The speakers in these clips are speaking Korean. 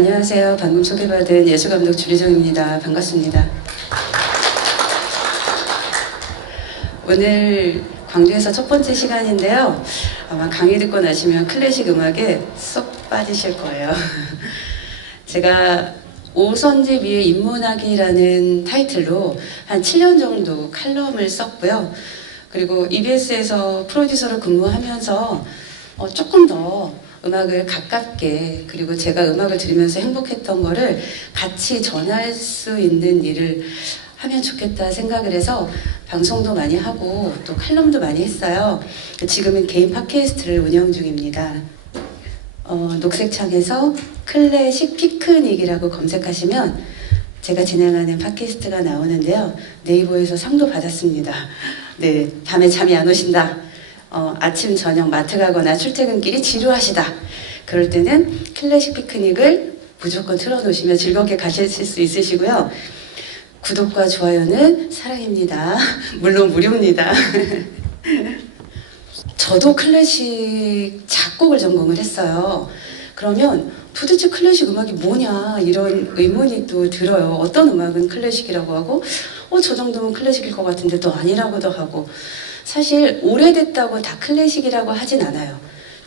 안녕하세요. 방금 소개받은 예술감독 주리정입니다. 반갑습니다. 오늘 광주에서 첫 번째 시간인데요. 아마 강의 듣고 나시면 클래식 음악에 쏙 빠지실 거예요. 제가 오선집 위의 인문학이라는 타이틀로 한 7년 정도 칼럼을 썼고요. 그리고 EBS에서 프로듀서로 근무하면서 조금 더 음악을 가깝게, 그리고 제가 음악을 들으면서 행복했던 거를 같이 전할 수 있는 일을 하면 좋겠다 생각을 해서 방송도 많이 하고 또 칼럼도 많이 했어요. 지금은 개인 팟캐스트를 운영 중입니다. 녹색창에서 클래식 피크닉이라고 검색하시면 제가 진행하는 팟캐스트가 나오는데요. 네이버에서 상도 받았습니다. 네, 밤에 잠이 안 오신다. 아침 저녁 마트 가거나 출퇴근길이 지루하시다. 그럴 때는 클래식 피크닉을 무조건 틀어놓으시면 즐겁게 가실 수 있으시고요. 구독과 좋아요는 사랑입니다. 물론 무료입니다. 저도 클래식 작곡을 전공을 했어요. 그러면 도대체 클래식 음악이 뭐냐 이런 의문이 또 들어요. 어떤 음악은 클래식이라고 하고 저 정도면 클래식일 것 같은데 또 아니라고도 하고, 사실 오래됐다고 다 클래식이라고 하진 않아요.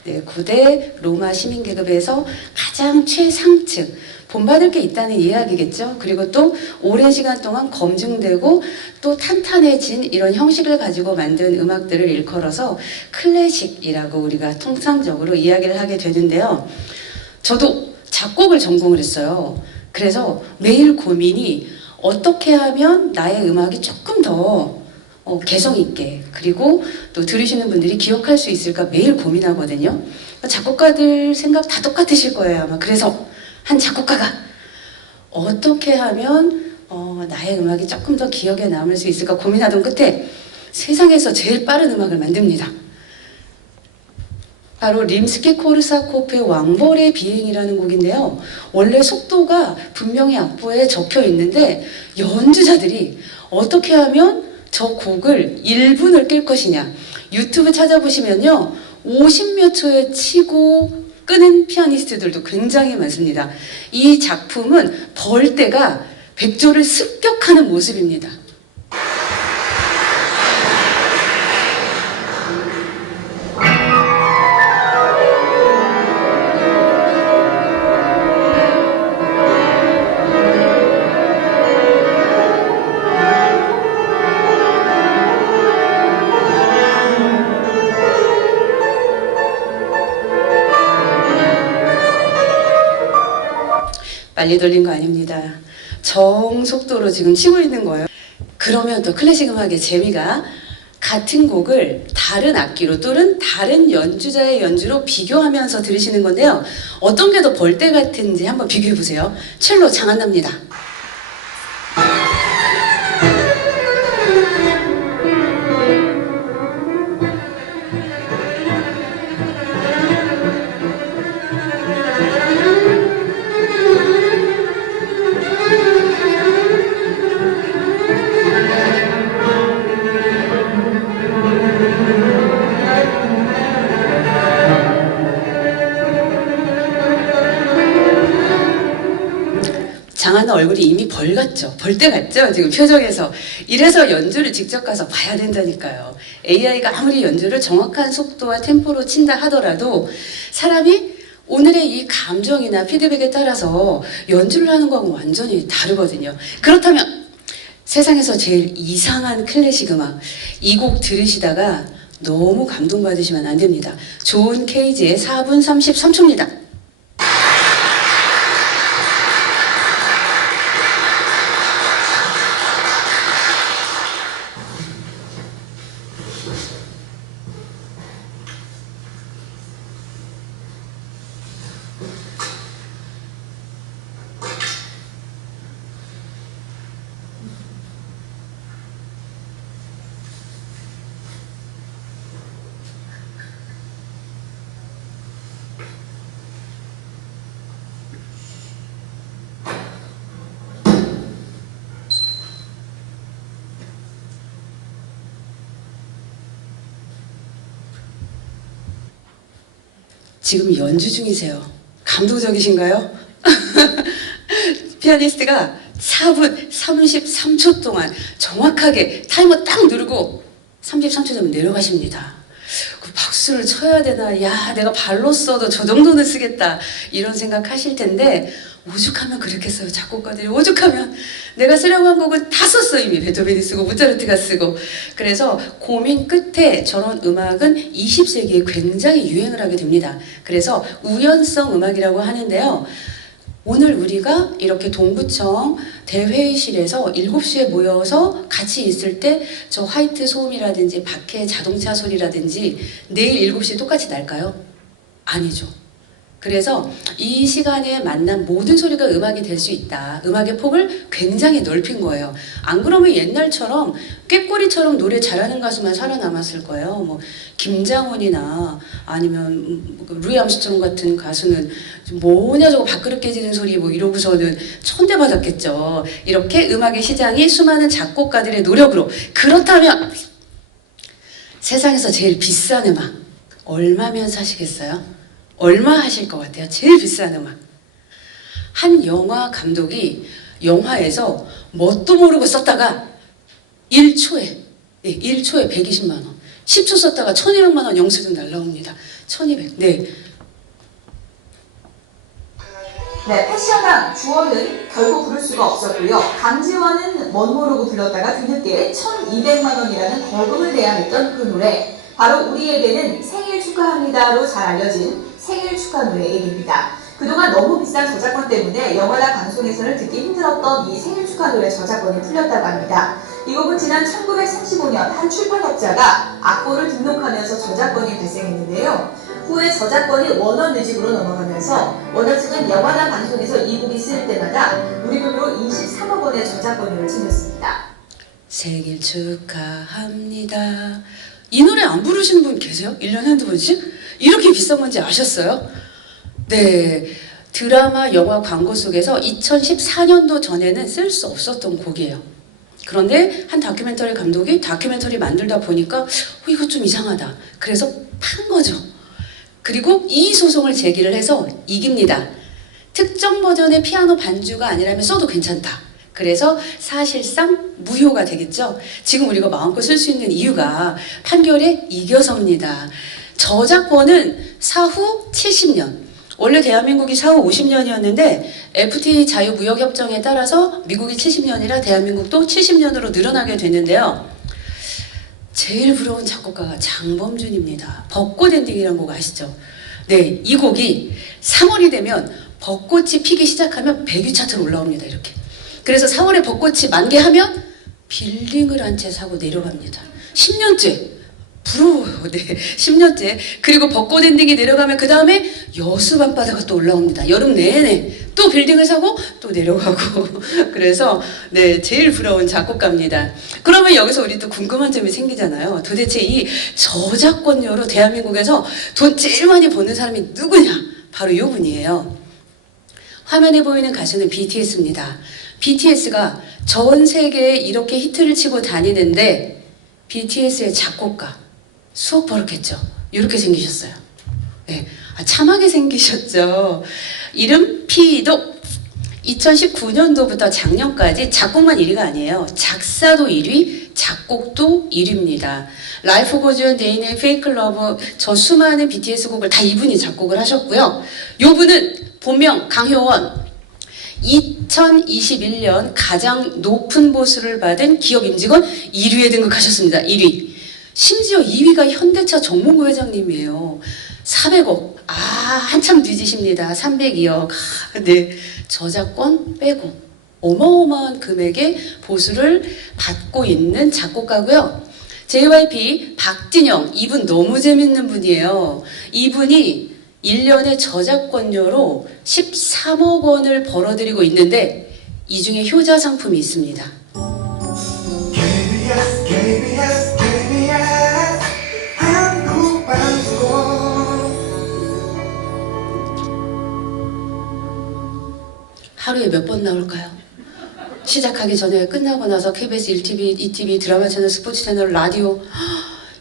네, 고대 로마 시민계급에서 가장 최상층, 본받을 게 있다는 이야기겠죠. 그리고 또 오랜 시간 동안 검증되고 또 탄탄해진 이런 형식을 가지고 만든 음악들을 일컬어서 클래식이라고 우리가 통상적으로 이야기를 하게 되는데요. 저도 작곡을 전공을 했어요. 그래서 매일 고민이 어떻게 하면 나의 음악이 조금 더 개성 있게, 그리고 또 들으시는 분들이 기억할 수 있을까 매일 고민하거든요. 작곡가들 생각 다 똑같으실 거예요, 아마. 그래서 한 작곡가가 어떻게 하면 나의 음악이 조금 더 기억에 남을 수 있을까 고민하던 끝에 세상에서 제일 빠른 음악을 만듭니다. 바로 림스키-코르사코프의 왕벌의 비행이라는 곡인데요. 원래 속도가 분명히 악보에 적혀 있는데 연주자들이 어떻게 하면 저 곡을 1분을 깰 것이냐. 유튜브 찾아보시면요. 50몇 초에 치고 끄는 피아니스트들도 굉장히 많습니다. 이 작품은 벌떼가 백조를 습격하는 모습입니다. 빨리 돌린 거 아닙니다. 정속도로 지금 치고 있는 거예요. 그러면 또 클래식 음악의 재미가 같은 곡을 다른 악기로 또는 다른 연주자의 연주로 비교하면서 들으시는 건데요. 어떤 게 더 벌떼 같은지 한번 비교해 보세요. 첼로 장한나입니다. 장하나 얼굴이 이미 벌 같죠? 벌떼 같죠? 지금 표정에서. 이래서 연주를 직접 가서 봐야 된다니까요. AI가 아무리 연주를 정확한 속도와 템포로 친다 하더라도 사람이 오늘의 이 감정이나 피드백에 따라서 연주를 하는 거하고 완전히 다르거든요. 그렇다면 세상에서 제일 이상한 클래식 음악, 이 곡 들으시다가 너무 감동받으시면 안 됩니다. 존 케이지의 4분 33초입니다. 지금 연주 중이세요. 감동적이신가요? 피아니스트가 4분 33초 동안 정확하게 타이머 딱 누르고 33초 되면 내려가십니다. 그 박수를 쳐야 되나, 야 내가 발로 써도 저 정도는 쓰겠다 이런 생각하실 텐데, 오죽하면 그렇겠어요. 작곡가들이 오죽하면 내가 쓰려고 한 곡은 다 썼어. 이미 베토벤이 쓰고 모차르트가 쓰고. 그래서 고민 끝에 저런 음악은 20세기에 굉장히 유행을 하게 됩니다. 그래서 우연성 음악이라고 하는데요, 오늘 우리가 이렇게 동구청 대회의실에서 7시에 모여서 같이 있을 때 저 화이트 소음이라든지 밖에 자동차 소리라든지 내일 7시에 똑같이 날까요? 아니죠. 그래서 이 시간에 만난 모든 소리가 음악이 될 수 있다. 음악의 폭을 굉장히 넓힌 거예요. 안 그러면 옛날처럼 꾀꼬리처럼 노래 잘하는 가수만 살아남았을 거예요. 뭐 김장훈이나 아니면 루이 암스트롱 같은 가수는 뭐냐 저거 밥그릇 깨지는 소리 뭐 이러고서는 천대받았겠죠. 이렇게 음악의 시장이 수많은 작곡가들의 노력으로. 그렇다면 세상에서 제일 비싼 음악 얼마면 사시겠어요? 얼마 하실 것 같아요? 제일 비싼 음악. 한 영화 감독이 영화에서 뭣도 모르고 썼다가 1초에 120만 원, 10초 썼다가 1200만 원 영수증 날라옵니다. 1200. 네. 네, 패션왕 주원은 결국 부를 수가 없었고요. 강지원은 멋 모르고 불렀다가 뒤늦게 1200만 원이라는 벌금을 내야 했던 그 노래. 바로 우리에게는 생일 축하합니다로 잘 알려진 생일 축하 노래 얘기입니다. 그동안 너무 비싼 저작권 때문에 영화나 방송에서는 듣기 힘들었던 이 생일 축하 노래 저작권이 풀렸다고 합니다. 이 곡은 지난 1935년 한 출판업자가 악보를 등록하면서 저작권이 발생했는데요. 후에 저작권이 원어 뮤직으로 넘어가면서 원어 측은 영화나 방송에서 이 곡이 쓰일 때마다 우리 돈으로 23억 원의 저작권료를 챙겼습니다. 생일 축하합니다. 이 노래 안 부르시는 분 계세요? 1년에 한두 번씩? 이렇게 비싼 건지 아셨어요? 네. 드라마, 영화, 광고 속에서 2014년도 전에는 쓸 수 없었던 곡이에요. 그런데 한 다큐멘터리 감독이 다큐멘터리 만들다 보니까 이거 좀 이상하다. 그래서 판 거죠. 그리고 이 소송을 제기를 해서 이깁니다. 특정 버전의 피아노 반주가 아니라면 써도 괜찮다. 그래서 사실상 무효가 되겠죠. 지금 우리가 마음껏 쓸 수 있는 이유가 판결에 이겨서입니다. 저작권은 사후 70년, 원래 대한민국이 사후 50년이었는데 FTA 자유무역협정에 따라서 미국이 70년이라 대한민국도 70년으로 늘어나게 됐는데요. 제일 부러운 작곡가가 장범준입니다. 벚꽃 엔딩이라는 곡 아시죠? 네, 이 곡이 3월이 되면 벚꽃이 피기 시작하면 100위 차트로 올라옵니다. 이렇게. 그래서 4월에 벚꽃이 만개하면 빌딩을 한 채 사고 내려갑니다. 10년째. 부러워요. 네, 10년째. 그리고 벚꽃 엔딩이 내려가면 그 다음에 여수 밤바다가 또 올라옵니다. 여름 내내 또 빌딩을 사고 또 내려가고. 그래서 네, 제일 부러운 작곡가입니다. 그러면 여기서 우리 또 궁금한 점이 생기잖아요. 도대체 이 저작권료로 대한민국에서 돈 제일 많이 버는 사람이 누구냐? 바로 이 분이에요. 화면에 보이는 가수는 BTS입니다. BTS가 전 세계에 이렇게 히트를 치고 다니는데 BTS의 작곡가 수억 벌었겠죠. 이렇게 생기셨어요. 네, 참하게 생기셨죠. 이름 피도 2019년도부터 작년까지 작곡만 1위가 아니에요. 작사도 1위, 작곡도 1위입니다. 라이프 고즈온 데이네 페이크 러브 저 수많은 BTS 곡을 다 이분이 작곡을 하셨고요. 요분은 본명 강효원. 2021년 가장 높은 보수를 받은 기업 임직원 1위에 등극하셨습니다. 1위. 심지어 2위가 현대차 정몽구 회장님이에요. 400억. 한참 뒤지십니다. 302억. 네. 저작권 빼고 어마어마한 금액의 보수를 받고 있는 작곡가고요. JYP 박진영, 이분 너무 재밌는 분이에요. 이분이 1년에 저작권료로 13억 원을 벌어들이고 있는데 이 중에 효자 상품이 있습니다. KBS 한국방송. 하루에 몇 번 나올까요? 시작하기 전에 끝나고 나서 KBS 1TV, 2TV, 드라마 채널, 스포츠 채널, 라디오.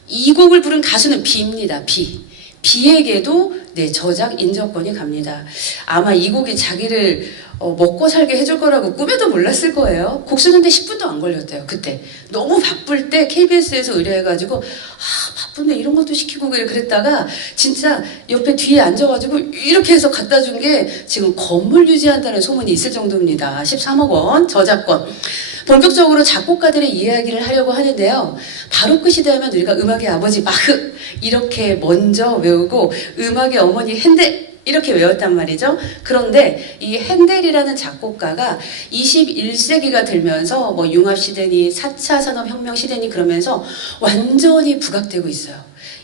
이 곡을 부른 가수는 비입니다. 비에게도 네, 저작 인정권이 갑니다. 아마 이 곡이 자기를 먹고 살게 해줄 거라고 꿈에도 몰랐을 거예요. 곡 쓰는데 10분도 안 걸렸대요. 그때 너무 바쁠 때 KBS에서 의뢰해가지고 바쁜데 이런 것도 시키고 그랬다가 진짜 옆에 뒤에 앉아가지고 이렇게 해서 갖다 준 게 지금 건물 유지한다는 소문이 있을 정도입니다. 13억 원 저작권. 본격적으로 작곡가들의 이야기를 하려고 하는데요. 바로크 시대 하면 우리가 음악의 아버지 바흐 이렇게 먼저 외우고 음악의 어머니 핸델 이렇게 외웠단 말이죠. 그런데 이 핸델이라는 작곡가가 21세기가 들면서 뭐 융합시대니 4차 산업혁명 시대니 그러면서 완전히 부각되고 있어요.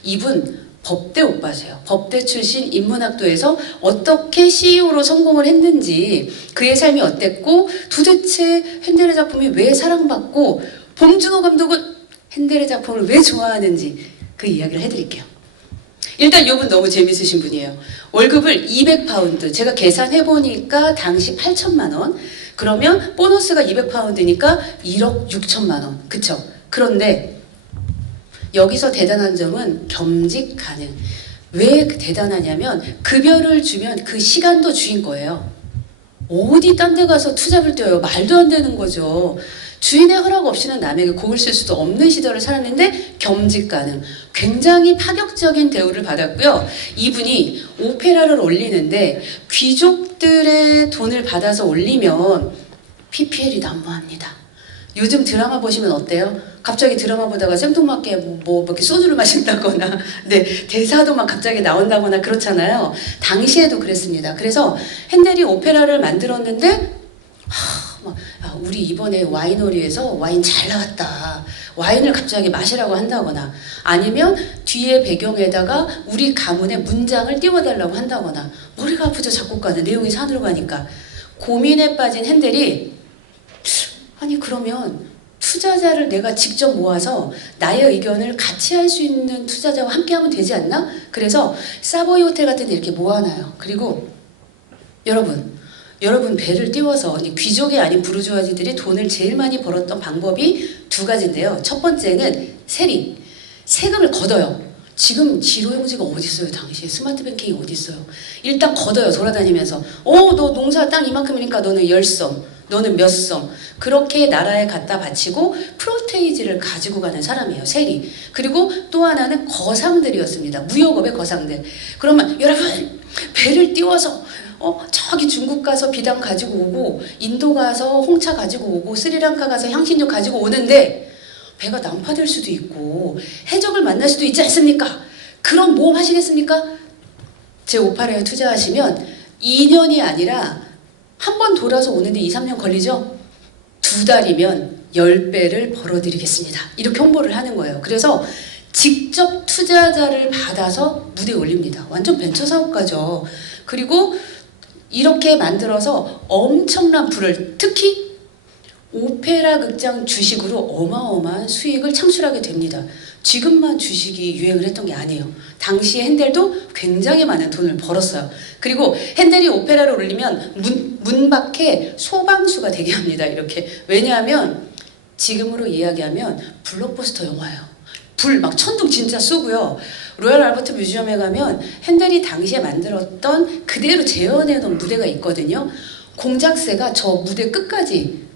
이분 법대 오빠세요. 법대 출신 인문학도에서 어떻게 CEO로 성공을 했는지 그의 삶이 어땠고 도대체 핸델의 작품이 왜 사랑받고 봉준호 감독은 핸델의 작품을 왜 좋아하는지 그 이야기를 해드릴게요. 일단 이분 너무 재밌으신 분이에요. 월급을 200파운드 제가 계산해보니까 당시 8천만 원 그러면 보너스가 200파운드니까 1억 6천만 원 그쵸? 그런데 여기서 대단한 점은 겸직 가능. 왜 대단하냐면 급여를 주면 그 시간도 주인 거예요. 어디 딴 데 가서 투잡을 뛰어요. 말도 안 되는 거죠. 주인의 허락 없이는 남에게 곡을 쓸 수도 없는 시절을 살았는데 겸직 가능. 굉장히 파격적인 대우를 받았고요. 이분이 오페라를 올리는데 귀족들의 돈을 받아서 올리면 PPL이 난무합니다. 요즘 드라마 보시면 어때요? 갑자기 드라마 보다가 생뚱맞게 뭐 이렇게 소주를 마신다거나 네, 대사도 막 갑자기 나온다거나 그렇잖아요. 당시에도 그랬습니다. 그래서 핸델이 오페라를 만들었는데 우리 이번에 와이너리에서 와인 잘 나왔다. 와인을 갑자기 마시라고 한다거나 아니면 뒤에 배경에다가 우리 가문의 문장을 띄워달라고 한다거나 머리가 아프죠 작곡가는 내용이 산으로 가니까 고민에 빠진 핸델이 아니 그러면 투자자를 내가 직접 모아서 나의 의견을 같이 할 수 있는 투자자와 함께 하면 되지 않나? 그래서 사보이 호텔 같은 데 이렇게 모아놔요. 그리고 여러분 배를 띄워서 귀족이 아닌 부르주아지들이 돈을 제일 많이 벌었던 방법이 두 가지인데요. 첫 번째는 세금을 걷어요. 지금 지로용지가 어디 있어요? 당시에 스마트 뱅킹이 어디 있어요? 일단 걷어요. 돌아다니면서 너 농사 땅 이만큼이니까 너는 10섬 너는 몇 섬. 그렇게 나라에 갖다 바치고 프로테이지를 가지고 가는 사람이에요. 세리. 그리고 또 하나는 거상들이었습니다. 무역업의 거상들. 그러면 여러분 배를 띄워서 저기 중국 가서 비단 가지고 오고 인도 가서 홍차 가지고 오고 스리랑카 가서 향신료 가지고 오는데 배가 난파될 수도 있고 해적을 만날 수도 있지 않습니까? 그런 모험 하시겠습니까? 제 오파라에 투자하시면 2년이 아니라 한 번 돌아서 오는데 2, 3년 걸리죠? 2달이면 10배를 벌어드리겠습니다. 이렇게 홍보를 하는 거예요. 그래서 직접 투자자를 받아서 무대에 올립니다. 완전 벤처 사업가죠. 그리고 이렇게 만들어서 엄청난 부를 특히 오페라 극장 주식으로 어마어마한 수익을 창출하게 됩니다. 지금만 주식이 유행을 했던 게 아니에요. 당시에 핸델도 굉장히 많은 돈을 벌었어요. 그리고 핸델이 오페라를 올리면 문 밖에 소방수가 되게 합니다. 이렇게. 왜냐하면 지금으로 이야기하면 블록버스터 영화예요. 불 막 천둥 진짜 쏘고요. 로얄 알버트 뮤지엄에 가면 핸델이 당시에 만들었던 그대로 재현해 놓은 무대가 있거든요. 공작새가 저 무대 끝까지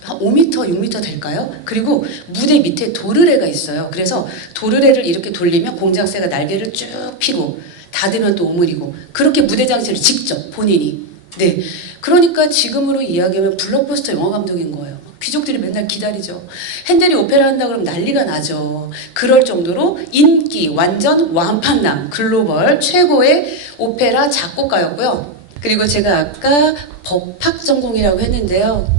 한 5m, 6m 될까요? 그리고 무대 밑에 도르래가 있어요. 그래서 도르래를 이렇게 돌리면 공작새가 날개를 쭉 피고 닫으면 또 오므리고 그렇게 무대 장치를 직접 본인이 네. 그러니까 지금으로 이야기하면 블록버스터 영화 감독인 거예요. 귀족들이 맨날 기다리죠. 핸델이 오페라 한다 그러면 난리가 나죠. 그럴 정도로 인기 완전 완판남 글로벌 최고의 오페라 작곡가였고요. 그리고 제가 아까 법학 전공이라고 했는데요.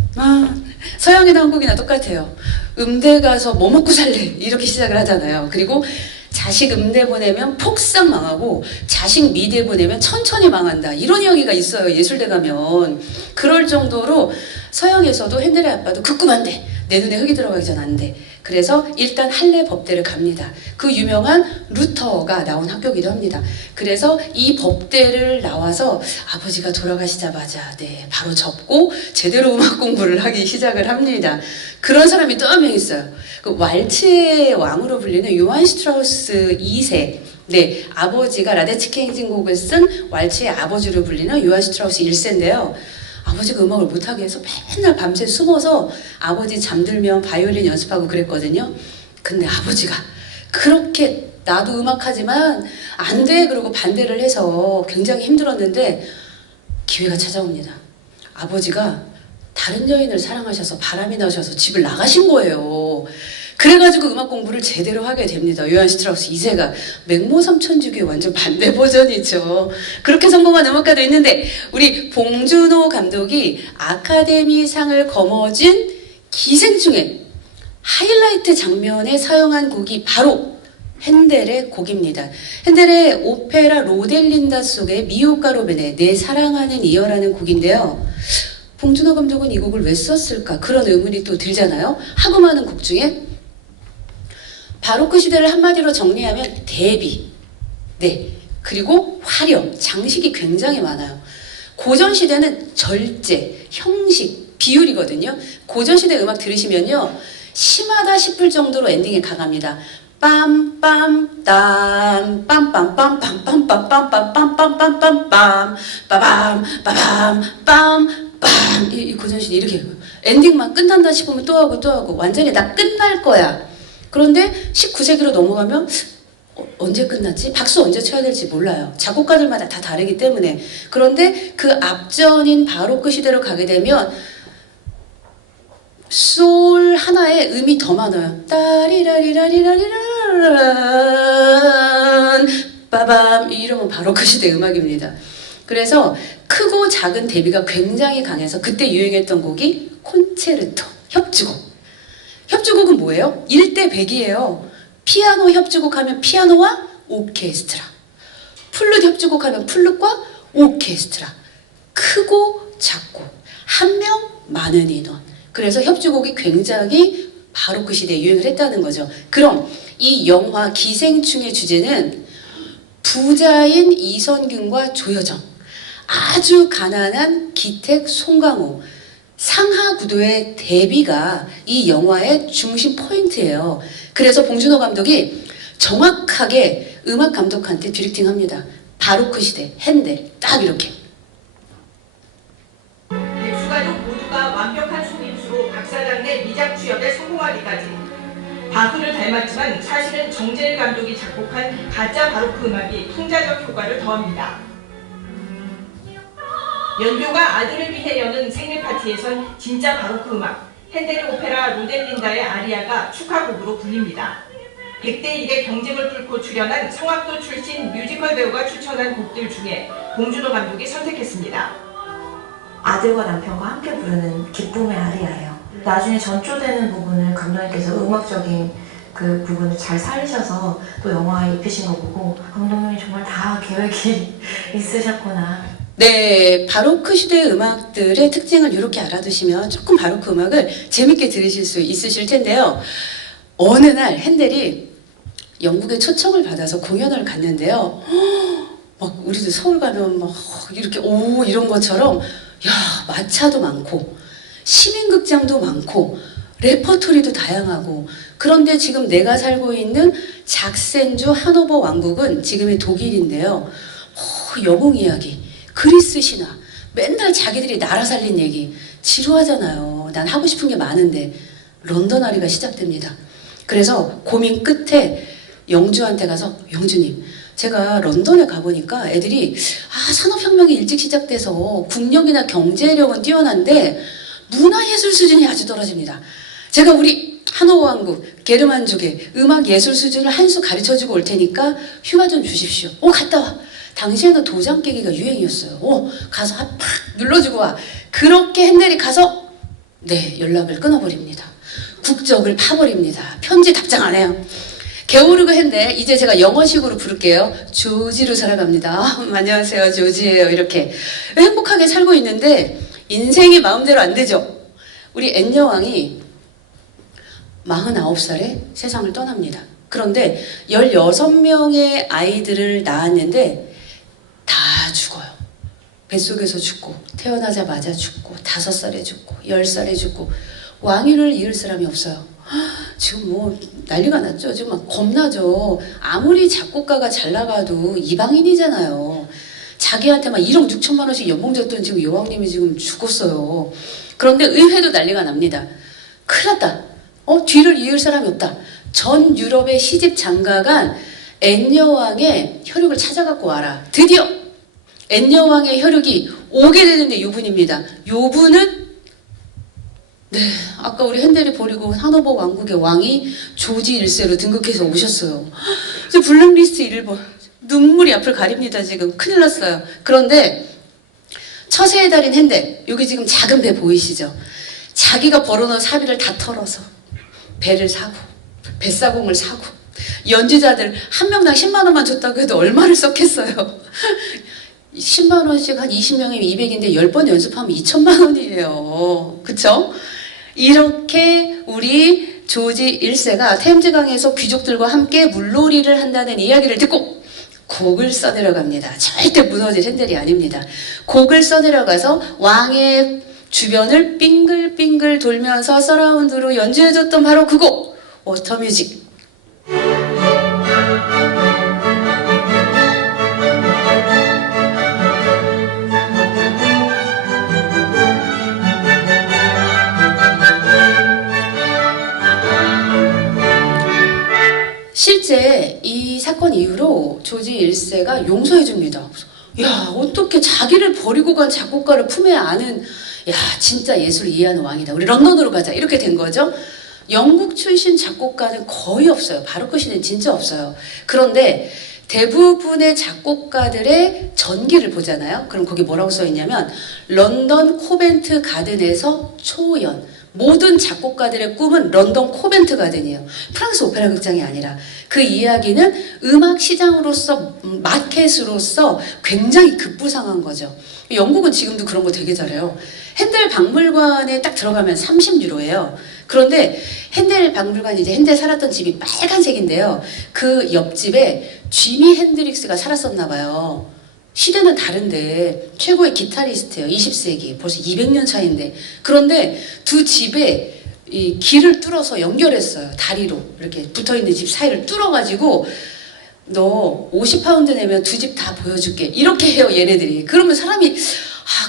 서양이나 한국이나 똑같아요. 음대 가서 뭐 먹고 살래 이렇게 시작을 하잖아요. 그리고 자식 음대 보내면 폭삭 망하고 자식 미대 보내면 천천히 망한다 이런 이야기가 있어요. 예술대 가면. 그럴 정도로 서양에서도 핸델의 아빠도 극구 반대. 내 눈에 흙이 들어가기 전 안 돼. 그래서 일단 할례 법대를 갑니다. 그 유명한 루터가 나온 학교이기도 합니다. 그래서 이 법대를 나와서 아버지가 돌아가시자마자 네, 바로 접고 제대로 음악 공부를 하기 시작을 합니다. 그런 사람이 또 한 명 있어요. 그 왈츠의 왕으로 불리는 요한 슈트라우스 2세. 네, 아버지가 라데츠케 행진곡을 쓴 왈츠의 아버지로 불리는 요한 슈트라우스 1세인데요. 아버지가 음악을 못하게 해서 맨날 밤새 숨어서 아버지 잠들면 바이올린 연습하고 그랬거든요. 근데 아버지가 그렇게 나도 음악하지만 안 돼 그러고 반대를 해서 굉장히 힘들었는데 기회가 찾아옵니다. 아버지가 다른 여인을 사랑하셔서 바람이 나셔서 집을 나가신 거예요. 그래가지고 음악 공부를 제대로 하게 됩니다. 요한 슈트라우스 2세가 맹모삼천주기의 완전 반대 버전이죠. 그렇게 성공한 음악가도 있는데 우리 봉준호 감독이 아카데미상을 거머쥔 기생충의 하이라이트 장면에 사용한 곡이 바로 핸델의 곡입니다. 핸델의 오페라 로델린다 속의 미오 카로벤의 내 사랑하는 이여라는 곡인데요. 봉준호 감독은 이 곡을 왜 썼을까? 그런 의문이 또 들잖아요. 하고 많은 곡 중에 바로크 시대를 한마디로 정리하면 대비, 네, 그리고 화려, 장식이 굉장히 많아요. 고전 시대는 절제, 형식, 비율이거든요. 고전 시대 음악 들으시면요, 심하다 싶을 정도로 엔딩이 강합니다. 빰빰 빰 빰빰빰 빰빰빰빰빰빰빰빰빰빰 빠밤 빠밤 빰빰 이 고전 시대 이렇게 엔딩만 끝난다 싶으면 또 하고 또 하고 완전히 다 끝날 거야. 그런데 19세기로 넘어가면 언제 끝났지? 박수 언제 쳐야 될지 몰라요. 작곡가들마다 다 다르기 때문에. 그런데 그 앞전인 바로크 시대로 가게 되면 솔 하나에 음이 더 많아요. 따리라리라리라리라란 빠밤 이러면 바로크 시대 음악입니다. 그래서 크고 작은 대비가 굉장히 강해서 그때 유행했던 곡이 콘체르토, 협주곡. 협주곡은 뭐예요? 1대 100이에요. 피아노 협주곡 하면 피아노와 오케스트라. 플룻 협주곡 하면 플룻과 오케스트라. 크고 작고 한 명 많은 인원. 그래서 협주곡이 굉장히 바로크 시대에 유행을 했다는 거죠. 그럼 이 영화 기생충의 주제는 부자인 이선균과 조여정, 아주 가난한 기택 송강호, 상하 구도의 대비가 이 영화의 중심 포인트예요. 그래서 봉준호 감독이 정확하게 음악 감독한테 디렉팅합니다. 바로크 시대, 핸델, 딱 이렇게. 백수가족 모두가 완벽한 속임수로 박사장내 미작 취업에 성공하기까지. 바흐를 닮았지만 사실은 정재일 감독이 작곡한 가짜 바로크 음악이 풍자적 효과를 더합니다. 연교가 아들을 위해 여는 생일 파티에선 진짜 바로크 음악, 핸델의 오페라 로델린다의 아리아가 축하곡으로 불립니다. 100대1의 경쟁을 뚫고 출연한 성악도 출신 뮤지컬 배우가 추천한 곡들 중에 봉준호 감독이 선택했습니다. 아들과 남편과 함께 부르는 기쁨의 아리아예요. 나중에 전조되는 부분을 감독님께서 음악적인 그 부분을 잘 살리셔서 또 영화에 입히신 거 보고 감독님이 정말 다 계획이 있으셨구나. 네, 바로크 시대의 음악들의 특징을 이렇게 알아두시면 조금 바로크 음악을 재밌게 들으실 수 있으실 텐데요. 어느 날 핸델이 영국에 초청을 받아서 공연을 갔는데요. 막 우리도 서울 가면 막 이렇게 오 이런 것처럼 야 마차도 많고 시민극장도 많고 레퍼토리도 다양하고 그런데 지금 내가 살고 있는 작센주 하노버 왕국은 지금의 독일인데요. 영웅 이야기, 그리스 신화, 맨날 자기들이 나라 살린 얘기 지루하잖아요. 난 하고 싶은 게 많은데 런던 아리가 시작됩니다. 그래서 고민 끝에 영주한테 가서 영주님 제가 런던에 가보니까 애들이 산업혁명이 일찍 시작돼서 국력이나 경제력은 뛰어난데 문화예술 수준이 아주 떨어집니다. 제가 우리 하노버 왕국 게르만족의 음악예술 수준을 한 수 가르쳐주고 올 테니까 휴가 좀 주십시오. 갔다 와. 당시에는 도장 깨기가 유행이었어요. 가서 팍 눌러주고 와. 그렇게 핸델이 가서 네 연락을 끊어버립니다. 국적을 파버립니다. 편지 답장 안 해요. 게오르그 핸델 이제 제가 영어식으로 부를게요. 조지로 살아갑니다. 안녕하세요 조지예요. 이렇게 행복하게 살고 있는데 인생이 마음대로 안 되죠. 우리 앤여왕이 49살에 세상을 떠납니다. 그런데 16명의 아이들을 낳았는데 다 죽어요. 뱃속에서 죽고 태어나자마자 죽고 5살에 죽고 10살에 죽고 왕위를 이을 사람이 없어요. 지금 뭐 난리가 났죠. 지금 막 겁나죠. 아무리 작곡가가 잘 나가도 이방인이잖아요. 자기한테만 1억 6천만 원씩 연봉 줬던 지금 여왕님이 지금 죽었어요. 그런데 의회도 난리가 납니다. 큰일 났다. 뒤를 이을 사람이 없다. 전 유럽의 시집 장가간 앤여왕의 혈육을 찾아갖고 와라. 드디어 앤여왕의 혈육이 오게 되는데 요분입니다. 요분은 아까 우리 핸델이 버리고 하노버 왕국의 왕이 조지 1세로 등극해서 오셨어요. 이제 블랙리스트 1번. 눈물이 앞을 가립니다. 지금 큰일 났어요. 그런데 처세의 달인 핸델, 여기 지금 작은 배 보이시죠? 자기가 벌어놓은 사비를 다 털어서 배를 사고 뱃사공을 사고 연주자들 한 명당 10만 원만 줬다고 해도 얼마를 썼겠어요. 10만 원씩 한 20명이면 200인데 10번 연습하면 2천만 원이에요. 그쵸? 이렇게 우리 조지 1세가 템즈강에서 귀족들과 함께 물놀이를 한다는 이야기를 듣고 곡을 써내려갑니다. 절대 무너질 핸델이 아닙니다. 곡을 써내려가서 왕의 주변을 빙글빙글 돌면서 서라운드로 연주해줬던 바로 그 곡, 워터뮤직. 실제 이 사건 이후로 조지 1세가 용서해 줍니다. 야, 어떻게 자기를 버리고 간 작곡가를 품에 안은, 야, 진짜 예술을 이해하는 왕이다. 우리 런던으로 가자. 이렇게 된 거죠. 영국 출신 작곡가는 거의 없어요. 바로크 시대는 진짜 없어요. 그런데 대부분의 작곡가들의 전기를 보잖아요. 그럼 거기 뭐라고 써 있냐면 런던 코벤트 가든에서 초연. 모든 작곡가들의 꿈은 런던 코벤트 가든이에요. 프랑스 오페라 극장이 아니라. 그 이야기는 음악 시장으로서, 마켓으로서 굉장히 급부상한 거죠. 영국은 지금도 그런 거 되게 잘해요. 핸델 박물관에 딱 들어가면 30유로예요. 그런데 핸델 박물관이 이제 핸델 살았던 집이 빨간색인데요. 그 옆집에 지미 핸드릭스가 살았었나 봐요. 시대는 다른데 최고의 기타리스트예요. 20세기. 벌써 200년 차인데. 그런데 두 집에 이 길을 뚫어서 연결했어요. 다리로. 이렇게 붙어있는 집 사이를 뚫어가지고 너 50파운드 내면 두 집 다 보여줄게. 이렇게 해요, 얘네들이. 그러면 사람이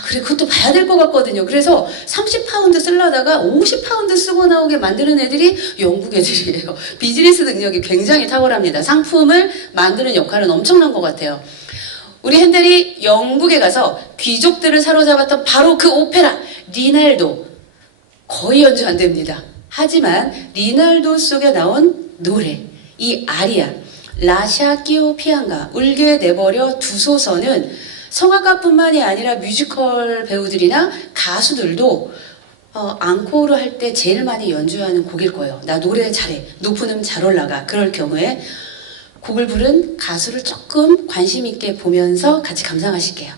그래, 그것도 봐야 될 것 같거든요. 그래서 30파운드 쓰려다가 50파운드 쓰고 나오게 만드는 애들이 영국 애들이에요. 비즈니스 능력이 굉장히 탁월합니다. 상품을 만드는 역할은 엄청난 것 같아요. 우리 핸델이 영국에 가서 귀족들을 사로잡았던 바로 그 오페라 리날도 거의 연주 안 됩니다. 하지만 리날도 속에 나온 노래 이 아리아 라샤 끼오 피안가 울게 내버려 두소서는 성악가뿐만이 아니라 뮤지컬 배우들이나 가수들도 앙코르 할 때 제일 많이 연주하는 곡일 거예요. 나 노래 잘해. 높은 음 잘 올라가. 그럴 경우에 곡을 부른 가수를 조금 관심 있게 보면서 같이 감상하실게요.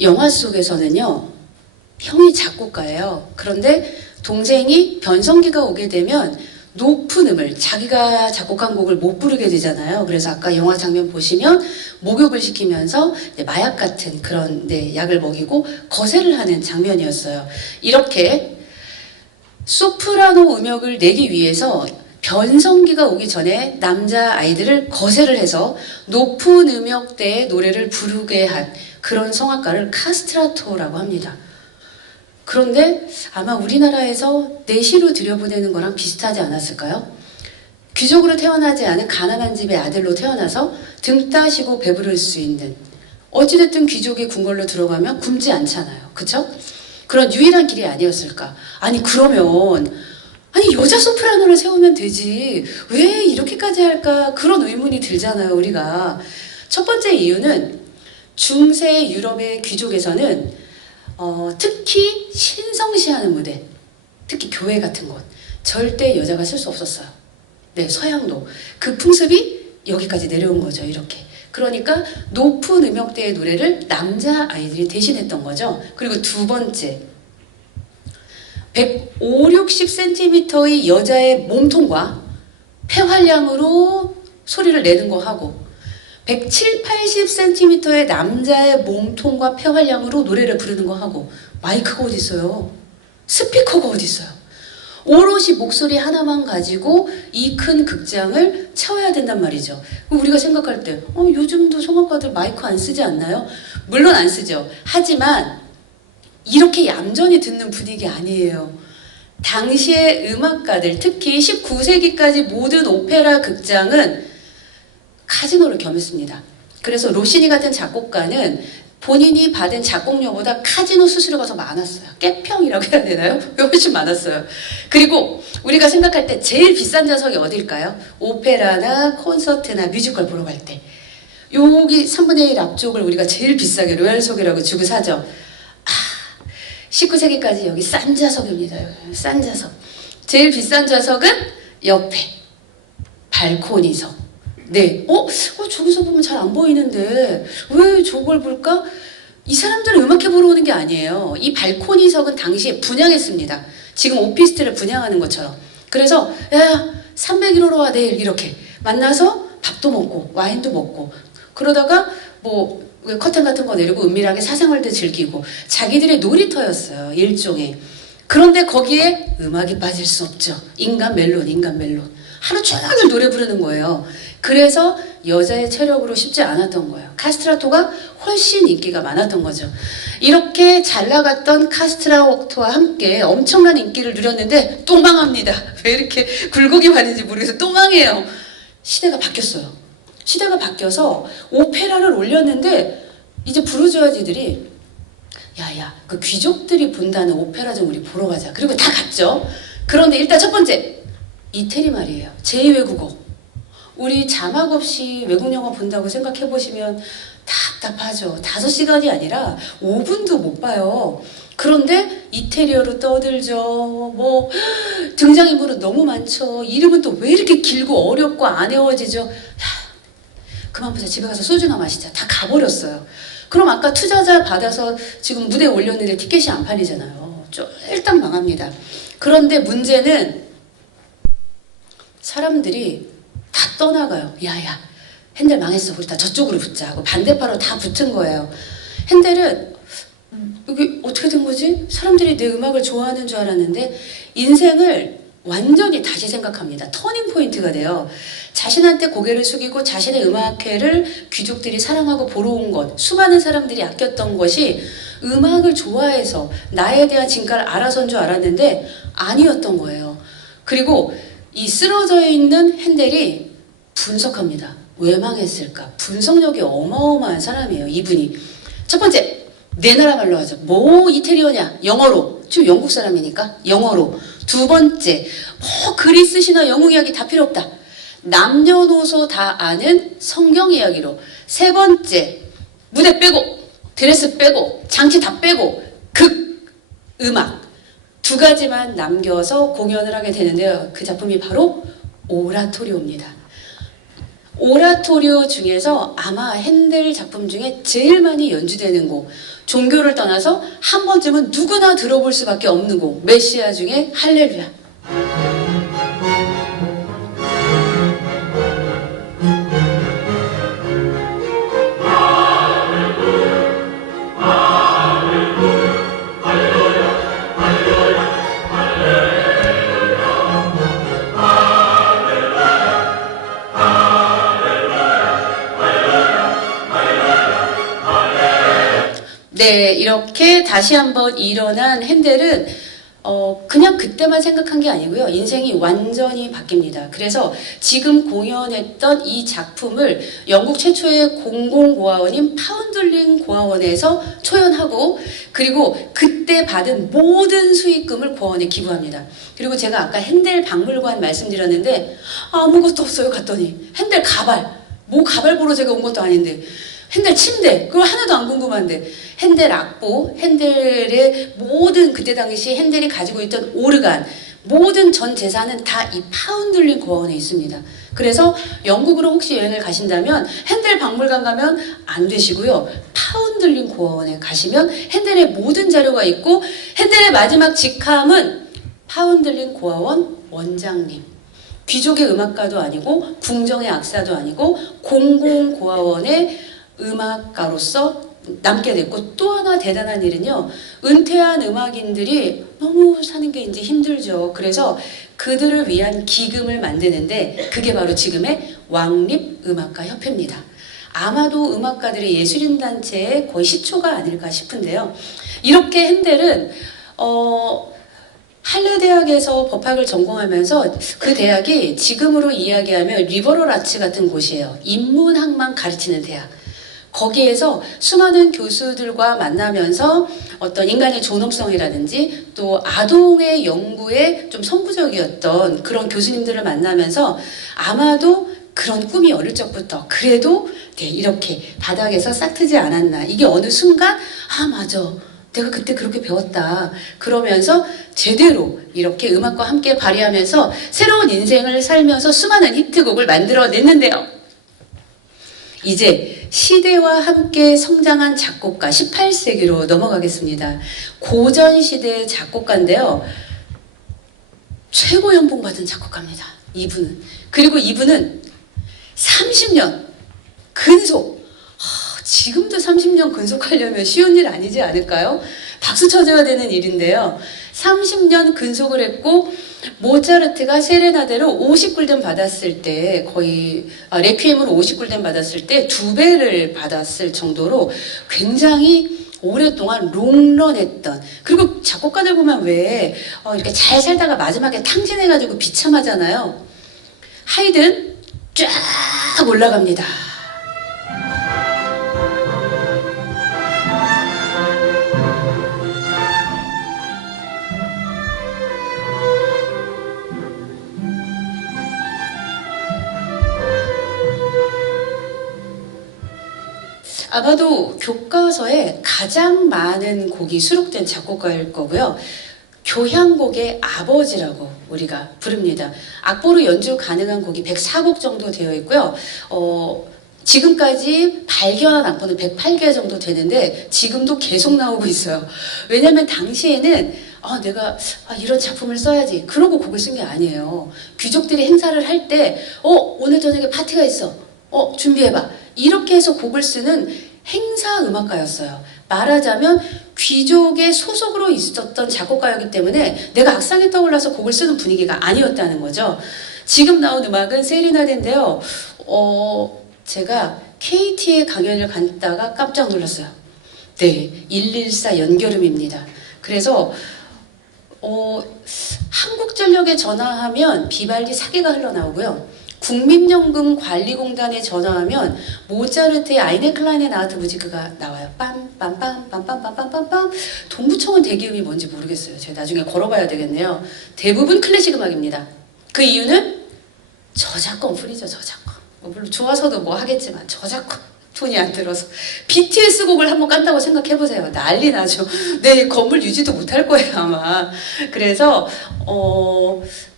영화 속에서는요, 형이 작곡가예요. 그런데 동생이 변성기가 오게 되면 높은 음을 자기가 작곡한 곡을 못 부르게 되잖아요. 그래서 아까 영화 장면 보시면 목욕을 시키면서 마약 같은 그런 약을 먹이고 거세를 하는 장면이었어요. 이렇게 소프라노 음역을 내기 위해서 변성기가 오기 전에 남자 아이들을 거세를 해서 높은 음역대의 노래를 부르게 한 그런 성악가를 카스트라토라고 합니다. 그런데 아마 우리나라에서 내시로 들여보내는 거랑 비슷하지 않았을까요? 귀족으로 태어나지 않은 가난한 집의 아들로 태어나서 등 따시고 배부를 수 있는, 어찌됐든 귀족의 궁궐로 들어가면 굶지 않잖아요. 그쵸? 그런 유일한 길이 아니었을까? 아니 그러면 여자 소프라노를 세우면 되지 왜 이렇게까지 할까? 그런 의문이 들잖아요. 우리가 첫 번째 이유는 중세 유럽의 귀족에서는 특히 신성시하는 무대, 특히 교회 같은 곳 절대 여자가 쓸 수 없었어요. 네, 서양도 그 풍습이 여기까지 내려온 거죠. 이렇게. 그러니까 높은 음역대의 노래를 남자 아이들이 대신했던 거죠. 그리고 두 번째, 150-60cm의 여자의 몸통과 폐활량으로 소리를 내는 거 하고 170-80cm의 남자의 몸통과 폐활량으로 노래를 부르는 거 하고, 마이크가 어디 있어요? 스피커가 어디 있어요? 오롯이 목소리 하나만 가지고 이 큰 극장을 채워야 된단 말이죠. 우리가 생각할 때 요즘도 성악가들 마이크 안 쓰지 않나요? 물론 안 쓰죠. 하지만 이렇게 얌전히 듣는 분위기 아니에요. 당시의 음악가들, 특히 19세기까지 모든 오페라 극장은 카지노를 겸했습니다. 그래서 로시니 같은 작곡가는 본인이 받은 작곡료보다 카지노 수수료가 더 많았어요. 깨평이라고 해야 되나요? 훨씬 많았어요. 그리고 우리가 생각할 때 제일 비싼 좌석이 어딜까요? 오페라나 콘서트나 뮤지컬 보러 갈 때. 여기 3분의 1 앞쪽을 우리가 제일 비싸게 로얄석이라고 주고 사죠. 19세기까지 여기 싼 좌석입니다. 여기 싼 좌석. 제일 비싼 좌석은 옆에 발코니석. 네, 저기서 보면 잘 안 보이는데 왜 저걸 볼까? 이 사람들은 음악회 보러 오는 게 아니에요. 이 발코니석은 당시에 분양했습니다. 지금 오피스텔을 분양하는 것처럼. 그래서 야 301호로 와 내일 이렇게 만나서 밥도 먹고 와인도 먹고 그러다가 뭐 커튼 같은 거 내리고 은밀하게 사생활도 즐기고 자기들의 놀이터였어요. 일종의. 그런데 거기에 음악이 빠질 수 없죠. 인간 멜론, 인간 멜론. 하루 종일 노래 부르는 거예요. 그래서 여자의 체력으로 쉽지 않았던 거예요. 카스트라토가 훨씬 인기가 많았던 거죠. 이렇게 잘 나갔던 카스트라토와 함께 엄청난 인기를 누렸는데 또 망합니다. 왜 이렇게 굴곡이 많은지 모르겠어요. 또 망해요. 시대가 바뀌었어요. 시대가 바뀌어서 오페라를 올렸는데 이제 부르주아지들이 야야 그 귀족들이 본다는 오페라 좀 우리 보러 가자. 그리고 다 갔죠. 그런데 일단 첫 번째 이태리 말이에요. 제2외국어. 우리 자막 없이 외국 영화 본다고 생각해 보시면 답답하죠. 5시간이 아니라 5분도 못 봐요. 그런데 이태리어로 떠들죠. 뭐 등장인물은 너무 많죠. 이름은 또 왜 이렇게 길고 어렵고 안 외워지죠. 그만 보자. 집에 가서 소주나 마시자. 다 가버렸어요. 그럼 아까 투자자 받아서 지금 무대에 올렸는데 티켓이 안 팔리잖아요. 쫄딱 망합니다. 그런데 문제는 사람들이 다 떠나가요. 야야 핸델 망했어. 우리 다 저쪽으로 붙자 하고 반대파로 다 붙은 거예요. 핸델은 여기 어떻게 된 거지? 사람들이 내 음악을 좋아하는 줄 알았는데 인생을 완전히 다시 생각합니다. 터닝 포인트가 돼요. 자신한테 고개를 숙이고 자신의 음악회를 귀족들이 사랑하고 보러 온 것, 수많은 사람들이 아꼈던 것이 음악을 좋아해서 나에 대한 진가를 알아서인 줄 알았는데 아니었던 거예요. 그리고 이 쓰러져 있는 핸델이 분석합니다. 왜 망했을까? 분석력이 어마어마한 사람이에요. 이분이. 첫 번째, 내 나라 말로 하죠. 뭐 이태리어냐? 영어로. 지금 영국 사람이니까 영어로. 두 번째, 뭐 그리스 신화 영웅 이야기 다 필요 없다. 남녀노소 다 아는 성경 이야기로. 세 번째, 무대 빼고 드레스 빼고 장치 다 빼고 음악. 두 가지만 남겨서 공연을 하게 되는데요. 그 작품이 바로 오라토리오입니다. 오라토리오 중에서 아마 핸델 작품 중에 제일 많이 연주되는 곡, 종교를 떠나서 한 번쯤은 누구나 들어볼 수밖에 없는 곡, 메시아 중에 할렐루야. 네, 이렇게 다시 한번 일어난 핸델은 그냥 그때만 생각한 게 아니고요. 인생이 완전히 바뀝니다. 그래서 지금 공연했던 이 작품을 영국 최초의 공공고아원인 파운들링 고아원에서 초연하고 그리고 그때 받은 모든 수익금을 고아원에 기부합니다. 그리고 제가 아까 핸델 박물관 말씀드렸는데 아무것도 없어요 갔더니 핸델 가발, 뭐 가발 보러 제가 온 것도 아닌데 핸델 침대, 그거 하나도 안 궁금한데 핸델 악보, 핸델의 모든 그때 당시 핸델이 가지고 있던 오르간, 모든 전 재산은 다 이 파운들링 고아원에 있습니다. 그래서 영국으로 혹시 여행을 가신다면 핸델 박물관 가면 안 되시고요. 파운들링 고아원에 가시면 핸델의 모든 자료가 있고 핸델의 마지막 직함은 파운들링 고아원 원장님. 귀족의 음악가도 아니고 궁정의 악사도 아니고 공공고아원의 음악가로서 남게 됐고 또 하나 대단한 일은요. 은퇴한 음악인들이 너무 사는 게 이제 힘들죠. 그래서 그들을 위한 기금을 만드는데 그게 바로 지금의 왕립음악가협회입니다. 아마도 음악가들의 예술인단체의 거의 시초가 아닐까 싶은데요. 이렇게 핸델은 할레 대학에서 법학을 전공하면서 그 대학이 지금으로 이야기하면 리버럴 아츠 같은 곳이에요. 인문학만 가르치는 대학. 거기에서 수많은 교수들과 만나면서 어떤 인간의 존엄성이라든지 또 아동의 연구에 좀 선구적이었던 그런 교수님들을 만나면서 아마도 그런 꿈이 어릴 적부터 그래도 네, 이렇게 바닥에서 싹트지 않았나. 이게 어느 순간 맞아. 내가 그때 그렇게 배웠다. 그러면서 제대로 이렇게 음악과 함께 발휘하면서 새로운 인생을 살면서 수많은 히트곡을 만들어냈는데요. 이제 시대와 함께 성장한 작곡가 18세기로 넘어가겠습니다. 고전 시대의 작곡가인데요. 최고 연봉 받은 작곡가입니다. 이분은. 그리고 이분은 30년 근속. 지금도 30년 근속하려면 쉬운 일 아니지 않을까요? 박수 쳐줘야 되는 일인데요. 30년 근속을 했고 모차르트가 세레나데로 50굴den 받았을 때 거의 레퀴엠으로 50굴den 받았을 때 2배를 받았을 정도로 굉장히 오랫동안 롱런했던 그리고 작곡가들 보면 왜 이렇게 잘 살다가 마지막에 탕진해가지고 비참하잖아요. 하이든 쫙 올라갑니다. 아마도 교과서에 가장 많은 곡이 수록된 작곡가일 거고요. 교향곡의 아버지라고 우리가 부릅니다. 악보로 연주 가능한 곡이 104곡 정도 되어 있고요. 지금까지 발견한 악보는 108개 정도 되는데 지금도 계속 나오고 있어요. 왜냐하면 당시에는 내가 이런 작품을 써야지 그러고 곡을 쓴 게 아니에요. 귀족들이 행사를 할 때 오늘 저녁에 파티가 있어. 준비해봐. 이렇게 해서 곡을 쓰는 행사 음악가였어요. 말하자면 귀족의 소속으로 있었던 작곡가였기 때문에 내가 악상에 떠올라서 곡을 쓰는 분위기가 아니었다는 거죠. 지금 나온 음악은 세리나데인데요. 제가 KT에 강연을 갔다가 깜짝 놀랐어요. 네, 114 연결음입니다. 그래서 한국전력에 전화하면 비발디 사기가 흘러나오고요. 국민연금관리공단에 전화하면 모차르트의 아이네 클라인의 나우트 무지크가 나와요. 빰빰빰빰빰빰빰빰빰. 동부청은 대기음이 뭔지 모르겠어요. 제가 나중에 걸어봐야 되겠네요. 대부분 클래식 음악입니다. 그 이유는 저작권 풀이죠. 저작권. 물론 좋아서도 뭐 하겠지만 저작권 돈이 안 들어서 BTS 곡을 한번 깐다고 생각해보세요. 난리 나죠. 내 건물 유지도 못할 거예요 아마. 그래서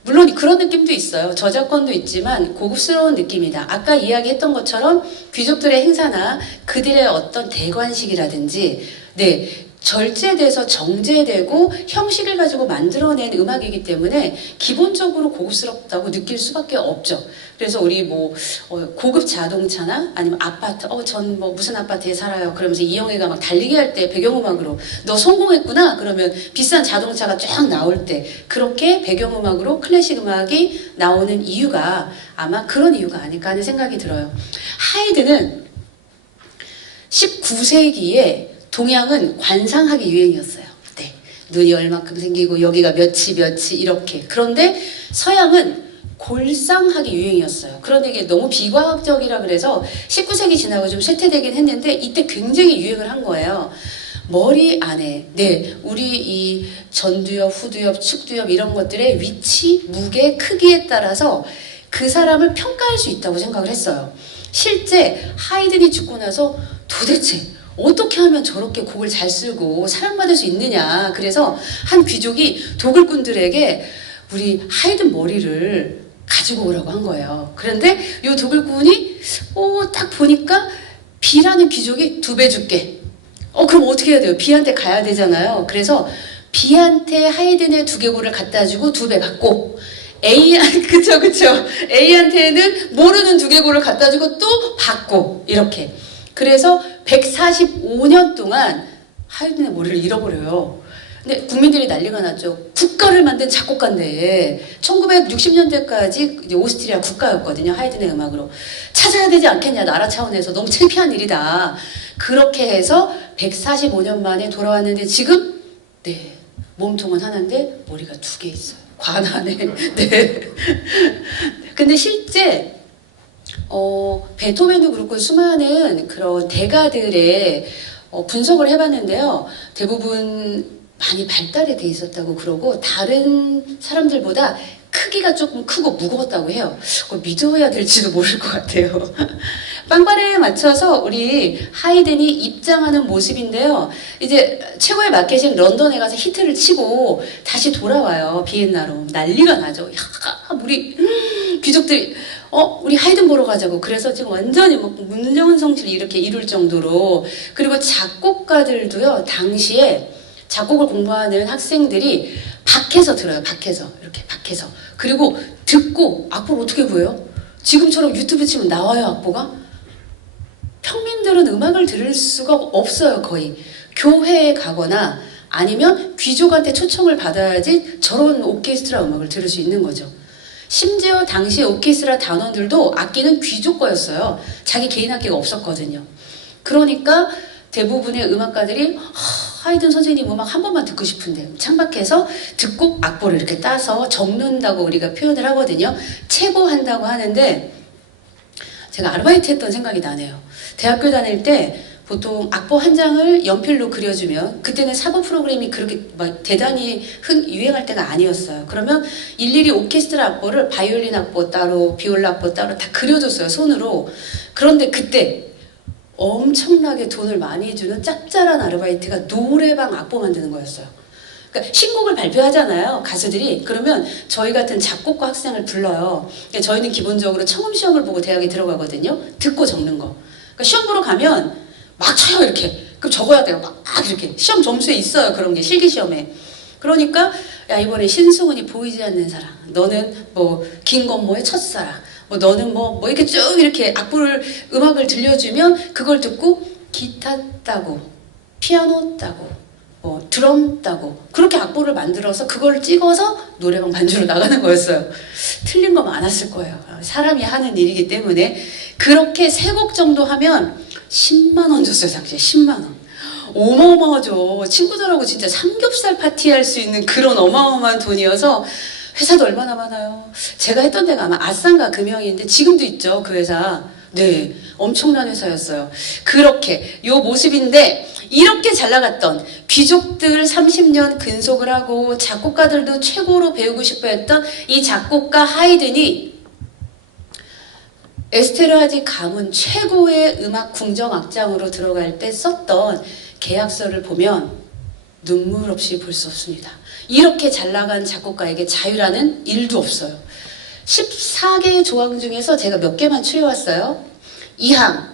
물론 그런 느낌도 있어요. 저작권도 있지만 고급스러운 느낌이다. 아까 이야기했던 것처럼 귀족들의 행사나 그들의 어떤 대관식이라든지 절제돼서 정제되고 형식을 가지고 만들어낸 음악이기 때문에 기본적으로 고급스럽다고 느낄 수밖에 없죠. 그래서 우리 고급 자동차나 아니면 아파트, 전 무슨 아파트에 살아요. 그러면서 이영애가 막 달리기 할 때 배경음악으로 너 성공했구나. 그러면 비싼 자동차가 쫙 나올 때 그렇게 배경음악으로 클래식 음악이 나오는 이유가 아마 그런 이유가 아닐까 하는 생각이 들어요. 하이드는 19세기에 동양은 관상학이 유행이었어요. 네. 눈이 얼마큼 생기고 여기가 몇이 이렇게. 그런데 서양은 골상학이 유행이었어요. 그런데 이게 너무 비과학적이라 그래서 19세기 지나고 좀 쇠퇴되긴 했는데 이때 굉장히 유행을 한 거예요. 머리 안에, 네, 우리 이 전두엽, 후두엽, 측두엽 이런 것들의 위치, 무게, 크기에 따라서 그 사람을 평가할 수 있다고 생각을 했어요. 실제 하이든이 죽고 나서 도대체 어떻게 하면 저렇게 곡을 잘 쓰고 사랑받을 수 있느냐. 그래서 한 귀족이 도굴꾼들에게 우리 하이든 머리를 가지고 오라고 한 거예요. 그런데 이 도굴꾼이 딱 보니까 B라는 귀족이 2배 줄게. 그럼 어떻게 해야 돼요? B한테 가야 되잖아요. 그래서 B한테 하이든의 두개골을 갖다 주고 2배 받고 그쵸. A한테는 모르는 두개골을 갖다 주고 또 받고 이렇게. 그래서 145년 동안 하이든의 머리를 잃어버려요. 근데 국민들이 난리가 났죠. 국가를 만든 작곡가인데 1960년대까지 이제 오스트리아 국가였거든요. 하이든의 음악으로. 찾아야 되지 않겠냐. 나라 차원에서 너무 창피한 일이다. 그렇게 해서 145년 만에 돌아왔는데 지금 네 몸통은 하나인데 머리가 2개 있어요. 관안에. 네. 근데 실제 베토벤도 그렇고 수많은 그런 대가들의 분석을 해봤는데요. 대부분 많이 발달이 돼 있었다고 그러고 다른 사람들보다 크기가 조금 크고 무거웠다고 해요. 믿어야 될지도 모를 것 같아요. 빵바레에 맞춰서 우리 하이든이 입장하는 모습인데요. 이제 최고의 마켓인 런던에 가서 히트를 치고 다시 돌아와요. 비엔나로. 난리가 나죠. 야, 우리 귀족들이 우리 하이든 보러 가자고. 그래서 지금 완전히 문정성실을 이렇게 이룰 정도로. 그리고 작곡가들도요. 당시에 작곡을 공부하는 학생들이 밖에서 들어요. 이렇게 밖에서. 그리고 듣고 악보를 어떻게 구해요? 지금처럼 유튜브 치면 나와요. 악보가? 평민들은 음악을 들을 수가 없어요. 거의. 교회에 가거나 아니면 귀족한테 초청을 받아야지 저런 오케스트라 음악을 들을 수 있는 거죠. 심지어 당시 오케스트라 단원들도 악기는 귀족 거였어요. 자기 개인 악기가 없었거든요. 그러니까 대부분의 음악가들이 하이든 선생님 음악 한 번만 듣고 싶은데 창밖에서 듣고 악보를 이렇게 따서 적는다고 우리가 표현을 하거든요. 체고한다고 하는데 제가 아르바이트 했던 생각이 나네요. 대학교 다닐 때 보통 악보 한 장을 연필로 그려주면 그때는 사보 프로그램이 그렇게 막 대단히 유행할 때가 아니었어요. 그러면 일일이 오케스트라 악보를 바이올린 악보 따로 비올라 악보 따로 다 그려줬어요. 손으로. 그런데 그때 엄청나게 돈을 많이 주는 짭짤한 아르바이트가 노래방 악보 만드는 거였어요. 그러니까 신곡을 발표하잖아요. 가수들이. 그러면 저희 같은 작곡가 학생을 불러요. 그러니까 저희는 기본적으로 청음 시험을 보고 대학에 들어가거든요. 듣고 적는 거. 그러니까 시험 보러 가면 막 쳐요. 이렇게. 그럼 적어야 돼요. 막 이렇게. 시험 점수에 있어요. 그런 게 실기시험에. 그러니까 야 이번에 신승훈이 보이지 않는 사랑. 너는 뭐 김건모의 첫사랑. 너는 뭐 이렇게 쭉 이렇게 음악을 들려주면 그걸 듣고 기타 따고 피아노 따고 드럼 따고 그렇게 악보를 만들어서 그걸 찍어서 노래방 반주로 나가는 거였어요. 틀린 거 많았을 거예요. 사람이 하는 일이기 때문에. 그렇게 3곡 정도 하면 10만 원 줬어요. 당시에 10만 원. 어마어마하죠. 친구들하고 진짜 삼겹살 파티할 수 있는 그런 어마어마한 돈이어서 회사도 얼마나 많아요. 제가 했던 데가 아마 아산가 금형인데 지금도 있죠. 그 회사. 네, 엄청난 회사였어요. 그렇게 요 모습인데 이렇게 잘 나갔던 귀족들 30년 근속을 하고 작곡가들도 최고로 배우고 싶어 했던 이 작곡가 하이든이 에스테르하지 가문 최고의 음악 궁정악장으로 들어갈 때 썼던 계약서를 보면 눈물 없이 볼 수 없습니다. 이렇게 잘 나간 작곡가에게 자유라는 일도 없어요. 14개의 조항 중에서 제가 몇 개만 추려왔어요. 2항,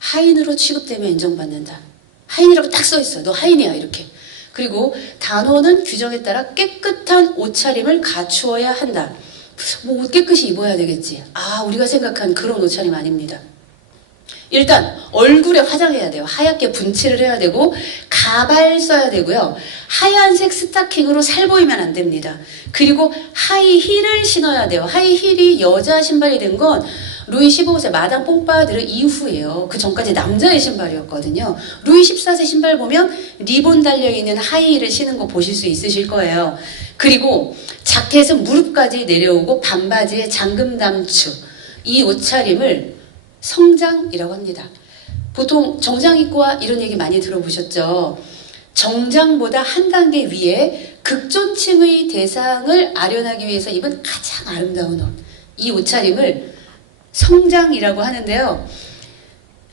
하인으로 취급되면 인정받는다. 하인이라고 딱 써있어요. 너 하인이야 이렇게. 그리고 단원은 규정에 따라 깨끗한 옷차림을 갖추어야 한다. 뭐 옷 깨끗이 입어야 되겠지. 우리가 생각한 그런 옷차림 아닙니다. 일단 얼굴에 화장해야 돼요. 하얗게 분칠을 해야 되고 가발 써야 되고요. 하얀색 스타킹으로 살 보이면 안 됩니다. 그리고 하이힐을 신어야 돼요. 하이힐이 여자 신발이 된 건 루이 15세 마당 뽕빠드르 이후예요. 그 전까지 남자의 신발이었거든요. 루이 14세 신발 보면 리본 달려있는 하이힐을 신은 거 보실 수 있으실 거예요. 그리고 자켓은 무릎까지 내려오고 반바지에 잠금 단추. 이 옷차림을 성장이라고 합니다. 보통 정장입고와 이런 얘기 많이 들어보셨죠? 정장보다 한 단계 위에 극존칭의 대상을 아련하기 위해서 입은 가장 아름다운 옷. 이 옷차림을 성장이라고 하는데요.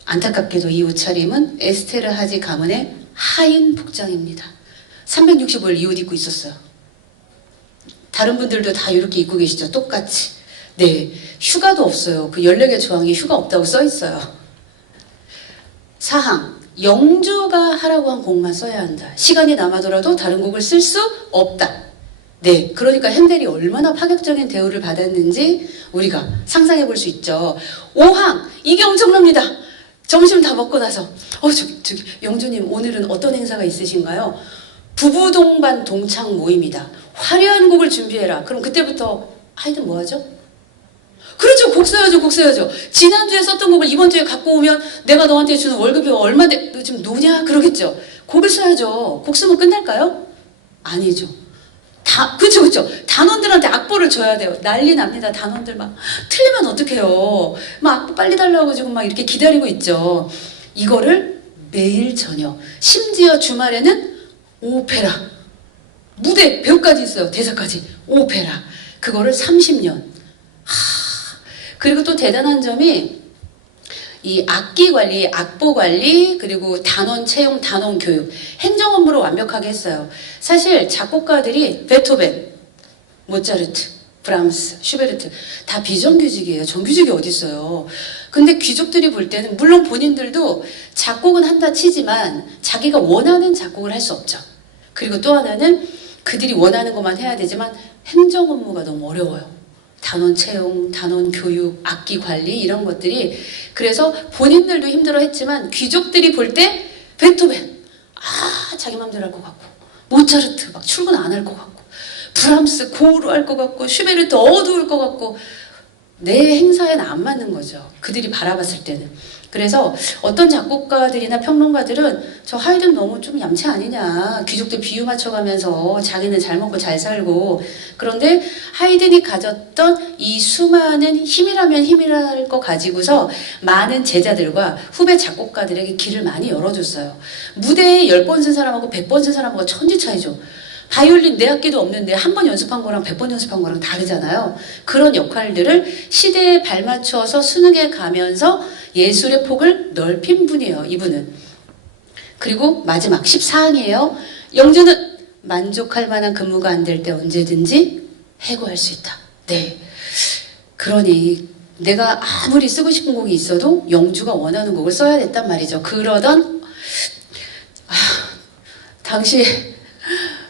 안타깝게도 이 옷차림은 에스테르 하지 가문의 하인 복장입니다. 365일 이 옷 입고 있었어요. 다른 분들도 다 이렇게 입고 계시죠? 똑같이. 네, 휴가도 없어요. 그 14개 조항이 휴가 없다고 써 있어요. 사항, 영주가 하라고 한 곡만 써야 한다. 시간이 남아더라도 다른 곡을 쓸 수 없다. 네, 그러니까 핸델이 얼마나 파격적인 대우를 받았는지 우리가 상상해 볼 수 있죠. 5항, 이게 엄청납니다. 점심 다 먹고 나서 저기 영주님 오늘은 어떤 행사가 있으신가요? 부부 동반 동창 모임이다. 화려한 곡을 준비해라. 그럼 그때부터 하이든 뭐 하죠? 그렇죠. 곡 써야죠. 곡 써야죠. 지난주에 썼던 곡을 이번 주에 갖고 오면 내가 너한테 주는 월급이 얼마인데 너 지금 노냐? 그러겠죠. 곡을 써야죠. 곡 쓰면 끝날까요? 아니죠. 그쵸. 단원들한테 악보를 줘야 돼요. 난리 납니다. 단원들 막 틀리면 어떡해요. 막 악보 빨리 달라고 지금 막 이렇게 기다리고 있죠. 이거를 매일 저녁, 심지어 주말에는 오페라. 무대, 배우까지 있어요. 대사까지. 오페라. 그거를 30년. 그리고 또 대단한 점이 이 악기 관리, 악보 관리, 그리고 단원 채용, 단원 교육, 행정 업무를 완벽하게 했어요. 사실 작곡가들이 베토벤, 모차르트, 브람스, 슈베르트 다 비정규직이에요. 정규직이 어디 있어요. 근데 귀족들이 볼 때는 물론 본인들도 작곡은 한다 치지만 자기가 원하는 작곡을 할 수 없죠. 그리고 또 하나는 그들이 원하는 것만 해야 되지만 행정 업무가 너무 어려워요. 단원 채용, 단원 교육, 악기 관리 이런 것들이 그래서 본인들도 힘들어했지만 귀족들이 볼 때 베토벤 자기 맘대로 할 것 같고 모차르트 막 출근 안 할 것 같고 브람스 고루할 것 같고 슈베르트 어두울 것 같고 내 행사에는 안 맞는 거죠. 그들이 바라봤을 때는. 그래서 어떤 작곡가들이나 평론가들은 저 하이든 너무 좀 얌체 아니냐. 귀족들 비유 맞춰가면서 자기는 잘 먹고 잘 살고. 그런데 하이든이 가졌던 이 수많은 힘이라면 힘이랄 거 가지고서 많은 제자들과 후배 작곡가들에게 길을 많이 열어줬어요. 무대에 10번 쓴 사람하고 100번 쓴 사람하고 천지 차이죠. 바이올린 내 악기도 없는데 한 번 연습한 거랑 100번 연습한 거랑 다르잖아요. 그런 역할들을 시대에 발맞춰서 수능에 가면서 예술의 폭을 넓힌 분이에요. 이분은. 그리고 마지막 14항이에요. 영주는 만족할 만한 근무가 안 될 때 언제든지 해고할 수 있다. 네. 그러니 내가 아무리 쓰고 싶은 곡이 있어도 영주가 원하는 곡을 써야 됐단 말이죠. 그러던 당시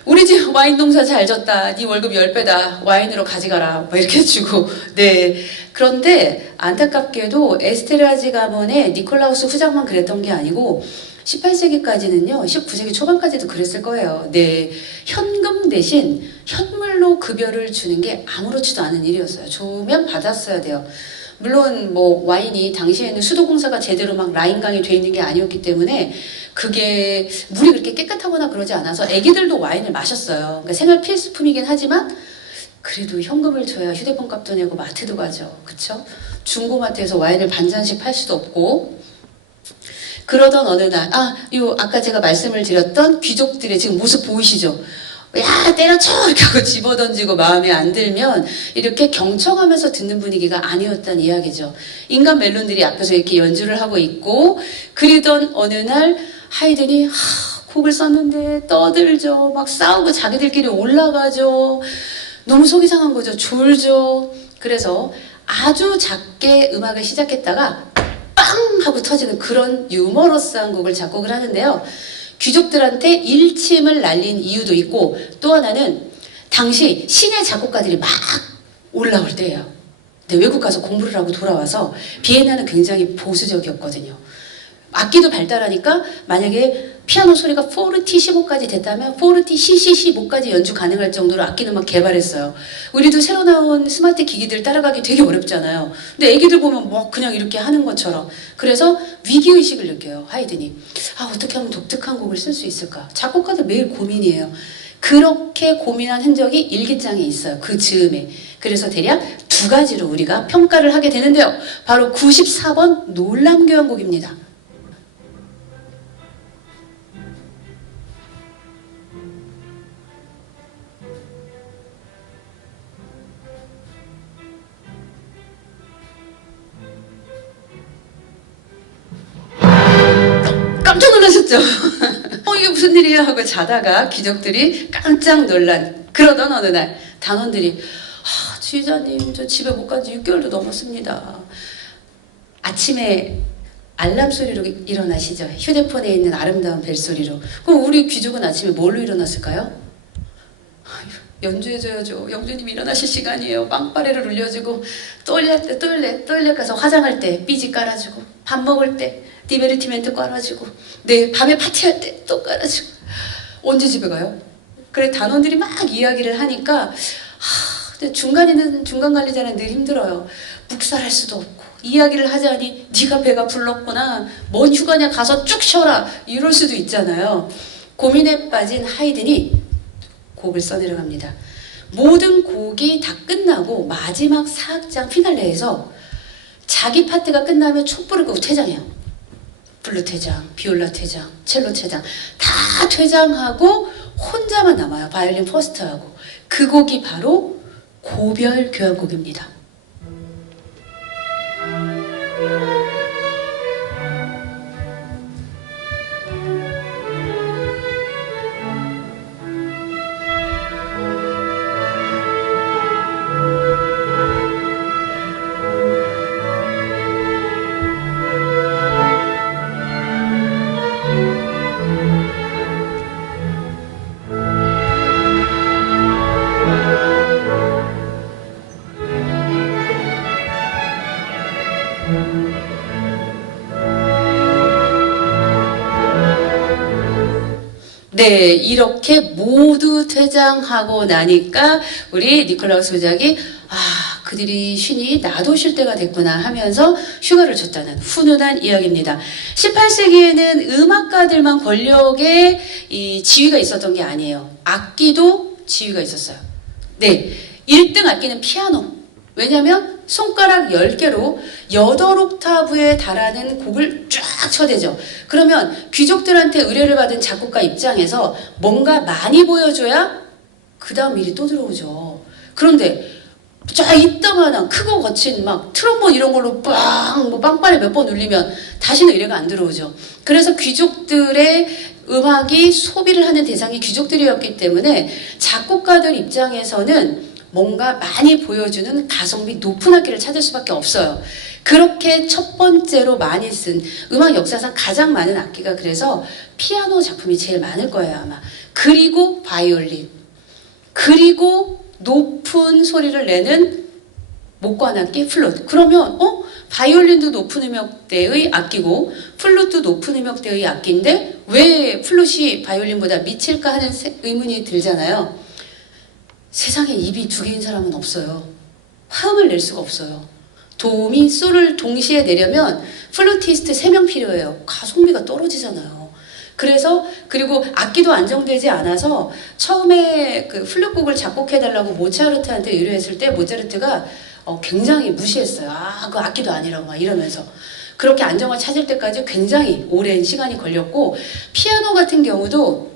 우리 집 와인 농사 잘 졌다. 네 월급 10배다. 와인으로 가져가라. 뭐 이렇게 주고. 네. 그런데 안타깝게도 에스테르하지 가문의 니콜라우스 후작만 그랬던 게 아니고 18세기까지는요. 19세기 초반까지도 그랬을 거예요. 네. 현금 대신 현물로 급여를 주는 게 아무렇지도 않은 일이었어요. 좋으면 받았어야 돼요. 물론 뭐 와인이 당시에는 수도공사가 제대로 막 라인강이 돼 있는 게 아니었기 때문에 그게 물이 그렇게 깨끗하거나 그러지 않아서 애기들도 와인을 마셨어요. 그러니까 생활 필수품이긴 하지만 그래도 현금을 줘야 휴대폰 값도 내고 마트도 가죠. 그쵸? 중고마트에서 와인을 반잔씩 팔 수도 없고. 그러던 어느 날 아까 제가 말씀을 드렸던 귀족들의 지금 모습 보이시죠? 야 때려쳐 이렇게 하고 집어던지고 마음에 안 들면 이렇게 경청하면서 듣는 분위기가 아니었다는 이야기죠. 인간 멜론들이 앞에서 이렇게 연주를 하고 있고 그러던 어느 날 하이든이 곡을 썼는데 떠들죠. 막 싸우고 자기들끼리 올라가죠. 너무 속이 상한 거죠. 졸죠. 그래서 아주 작게 음악을 시작했다가 빵 하고 터지는 그런 유머러스한 곡을 작곡을 하는데요. 귀족들한테 일침을 날린 이유도 있고 또 하나는 당시 신의 작곡가들이 막 올라올 때예요. 근데 외국 가서 공부를 하고 돌아와서 비엔나는 굉장히 보수적이었거든요. 악기도 발달하니까 만약에 피아노 소리가 4T15까지 됐다면 4TCC15까지 연주 가능할 정도로 악기는 막 개발했어요. 우리도 새로 나온 스마트 기기들 따라가기 되게 어렵잖아요. 근데 애기들 보면 뭐 그냥 이렇게 하는 것처럼. 그래서 위기의식을 느껴요, 하이든이. 아, 어떻게 하면 독특한 곡을 쓸 수 있을까? 작곡가들 매일 고민이에요. 그렇게 고민한 흔적이 일기장에 있어요, 그 즈음에. 그래서 대략 두 가지로 우리가 평가를 하게 되는데요. 바로 94번 놀람교향곡입니다. 깜짝 놀라셨죠? 이게 무슨 일이야 하고 자다가 귀족들이 깜짝 놀란 그러던 어느 날 단원들이 지휘자님 저 집에 못 간 지 6개월도 넘었습니다. 아침에 알람 소리로 일어나시죠. 휴대폰에 있는 아름다운 벨소리로. 그럼 우리 귀족은 아침에 뭘로 일어났을까요? 연주해줘야죠. 영주님이 일어나실 시간이에요. 빵빠레를 울려주고 똘레 가서 화장할 때 삐지 깔아주고 밥 먹을 때 디베르티멘트 깔아주고 밤에 파티할 때 또 깔아주고 언제 집에 가요? 그래 단원들이 막 이야기를 하니까 근데 중간 관리자는 늘 힘들어요. 묵살할 수도 없고 이야기를 하자니 네가 배가 불렀구나. 뭔 휴가냐 가서 쭉 쉬어라. 이럴 수도 있잖아요. 고민에 빠진 하이든이 곡을 써내려갑니다. 모든 곡이 다 끝나고 마지막 4악장 피날레에서 자기 파트가 끝나면 촛불을 끄고 퇴장해요. 블루 퇴장, 비올라 퇴장, 첼로 퇴장 다 퇴장하고 혼자만 남아요. 바이올린 퍼스트하고. 그 곡이 바로 고별 교향곡입니다. 네, 이렇게 모두 퇴장하고 나니까 우리 니콜라우스 후작이 그들이 쉬니 나도 쉴 때가 됐구나 하면서 휴가를 줬다는 훈훈한 이야기입니다. 18세기에는 음악가들만 권력의 이 지위가 있었던 게 아니에요. 악기도 지위가 있었어요. 네, 1등 악기는 피아노. 왜냐하면 손가락 10개로 8옥타브에 달하는 곡을 쫙 쳐대죠. 그러면 귀족들한테 의뢰를 받은 작곡가 입장에서 뭔가 많이 보여줘야 그 다음 일이 또 들어오죠. 그런데 이따만한 크고 거친 막 트럼본 이런 걸로 빵빠레 몇 번 울리면 다시는 의뢰가 안 들어오죠. 그래서 귀족들의 음악이 소비를 하는 대상이 귀족들이었기 때문에 작곡가들 입장에서는 뭔가 많이 보여주는 가성비 높은 악기를 찾을 수밖에 없어요. 그렇게 첫 번째로 많이 쓴 음악 역사상 가장 많은 악기가 그래서 피아노 작품이 제일 많을 거예요 아마. 그리고 바이올린, 그리고 높은 소리를 내는 목관악기 플룻. 그러면 바이올린도 높은 음역대의 악기고 플룻도 높은 음역대의 악기인데 왜 플룻이 바이올린보다 미칠까 하는 의문이 들잖아요. 세상에 입이 두 개인 사람은 없어요. 화음을 낼 수가 없어요. 도미, 솔을 동시에 내려면 플루티스트 3명 필요해요. 가성비가 떨어지잖아요. 그리고 악기도 안정되지 않아서 처음에 그 플룻곡을 작곡해달라고 모차르트한테 의뢰했을 때 모차르트가 굉장히 무시했어요. 그 악기도 아니라고 막 이러면서. 그렇게 안정을 찾을 때까지 굉장히 오랜 시간이 걸렸고 피아노 같은 경우도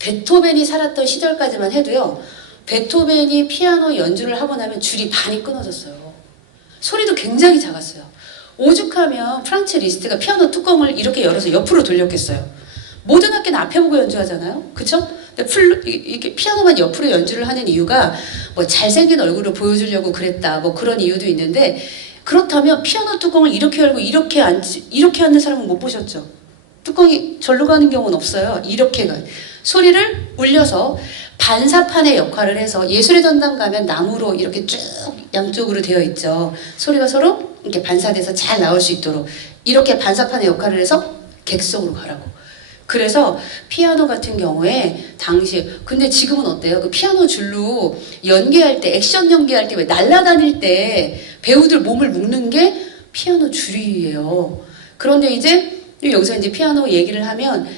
베토벤이 살았던 시절까지만 해도요. 베토벤이 피아노 연주를 하고 나면 줄이 반이 끊어졌어요. 소리도 굉장히 작았어요. 오죽하면 프란츠 리스트가 피아노 뚜껑을 이렇게 열어서 옆으로 돌렸겠어요. 모든 악기는 앞에 보고 연주하잖아요. 그쵸? 이렇게 피아노만 옆으로 연주를 하는 이유가 뭐 잘생긴 얼굴을 보여주려고 그랬다. 뭐 그런 이유도 있는데 그렇다면 피아노 뚜껑을 이렇게 열고 이렇게 앉는 사람은 못 보셨죠? 뚜껑이 절로 가는 경우는 없어요. 이렇게 소리를 울려서 반사판의 역할을 해서 예술의 전당 가면 나무로 이렇게 쭉 양쪽으로 되어 있죠. 소리가 서로 이렇게 반사돼서 잘 나올 수 있도록 이렇게 반사판의 역할을 해서 객석으로 가라고. 그래서 피아노 같은 경우에 당시 근데 지금은 어때요? 그 피아노 줄로 연기할 때 액션 연기할 때 왜 날아다닐 때 배우들 몸을 묶는 게 피아노 줄이에요. 그런데 이제 여기서 이제 피아노 얘기를 하면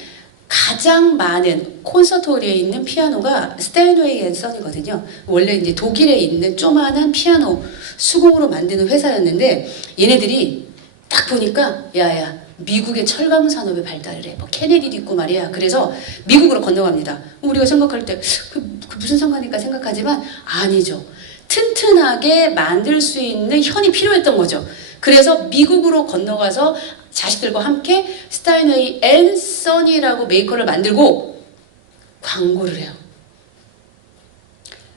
가장 많은 콘서트홀에 있는 피아노가 스타인웨이 앤 선이거든요. 원래 이제 독일에 있는 조만한 피아노 수공으로 만드는 회사였는데 얘네들이 딱 보니까 야야 미국의 철강 산업의 발달을 해. 뭐 케네디도 있고 말이야. 그래서 미국으로 건너갑니다. 우리가 생각할 때 그 무슨 상관일까 생각하지만 아니죠. 튼튼하게 만들 수 있는 현이 필요했던 거죠. 그래서 미국으로 건너가서 자식들과 함께 스타인웨이 앤 선이라고 메이커를 만들고 광고를 해요.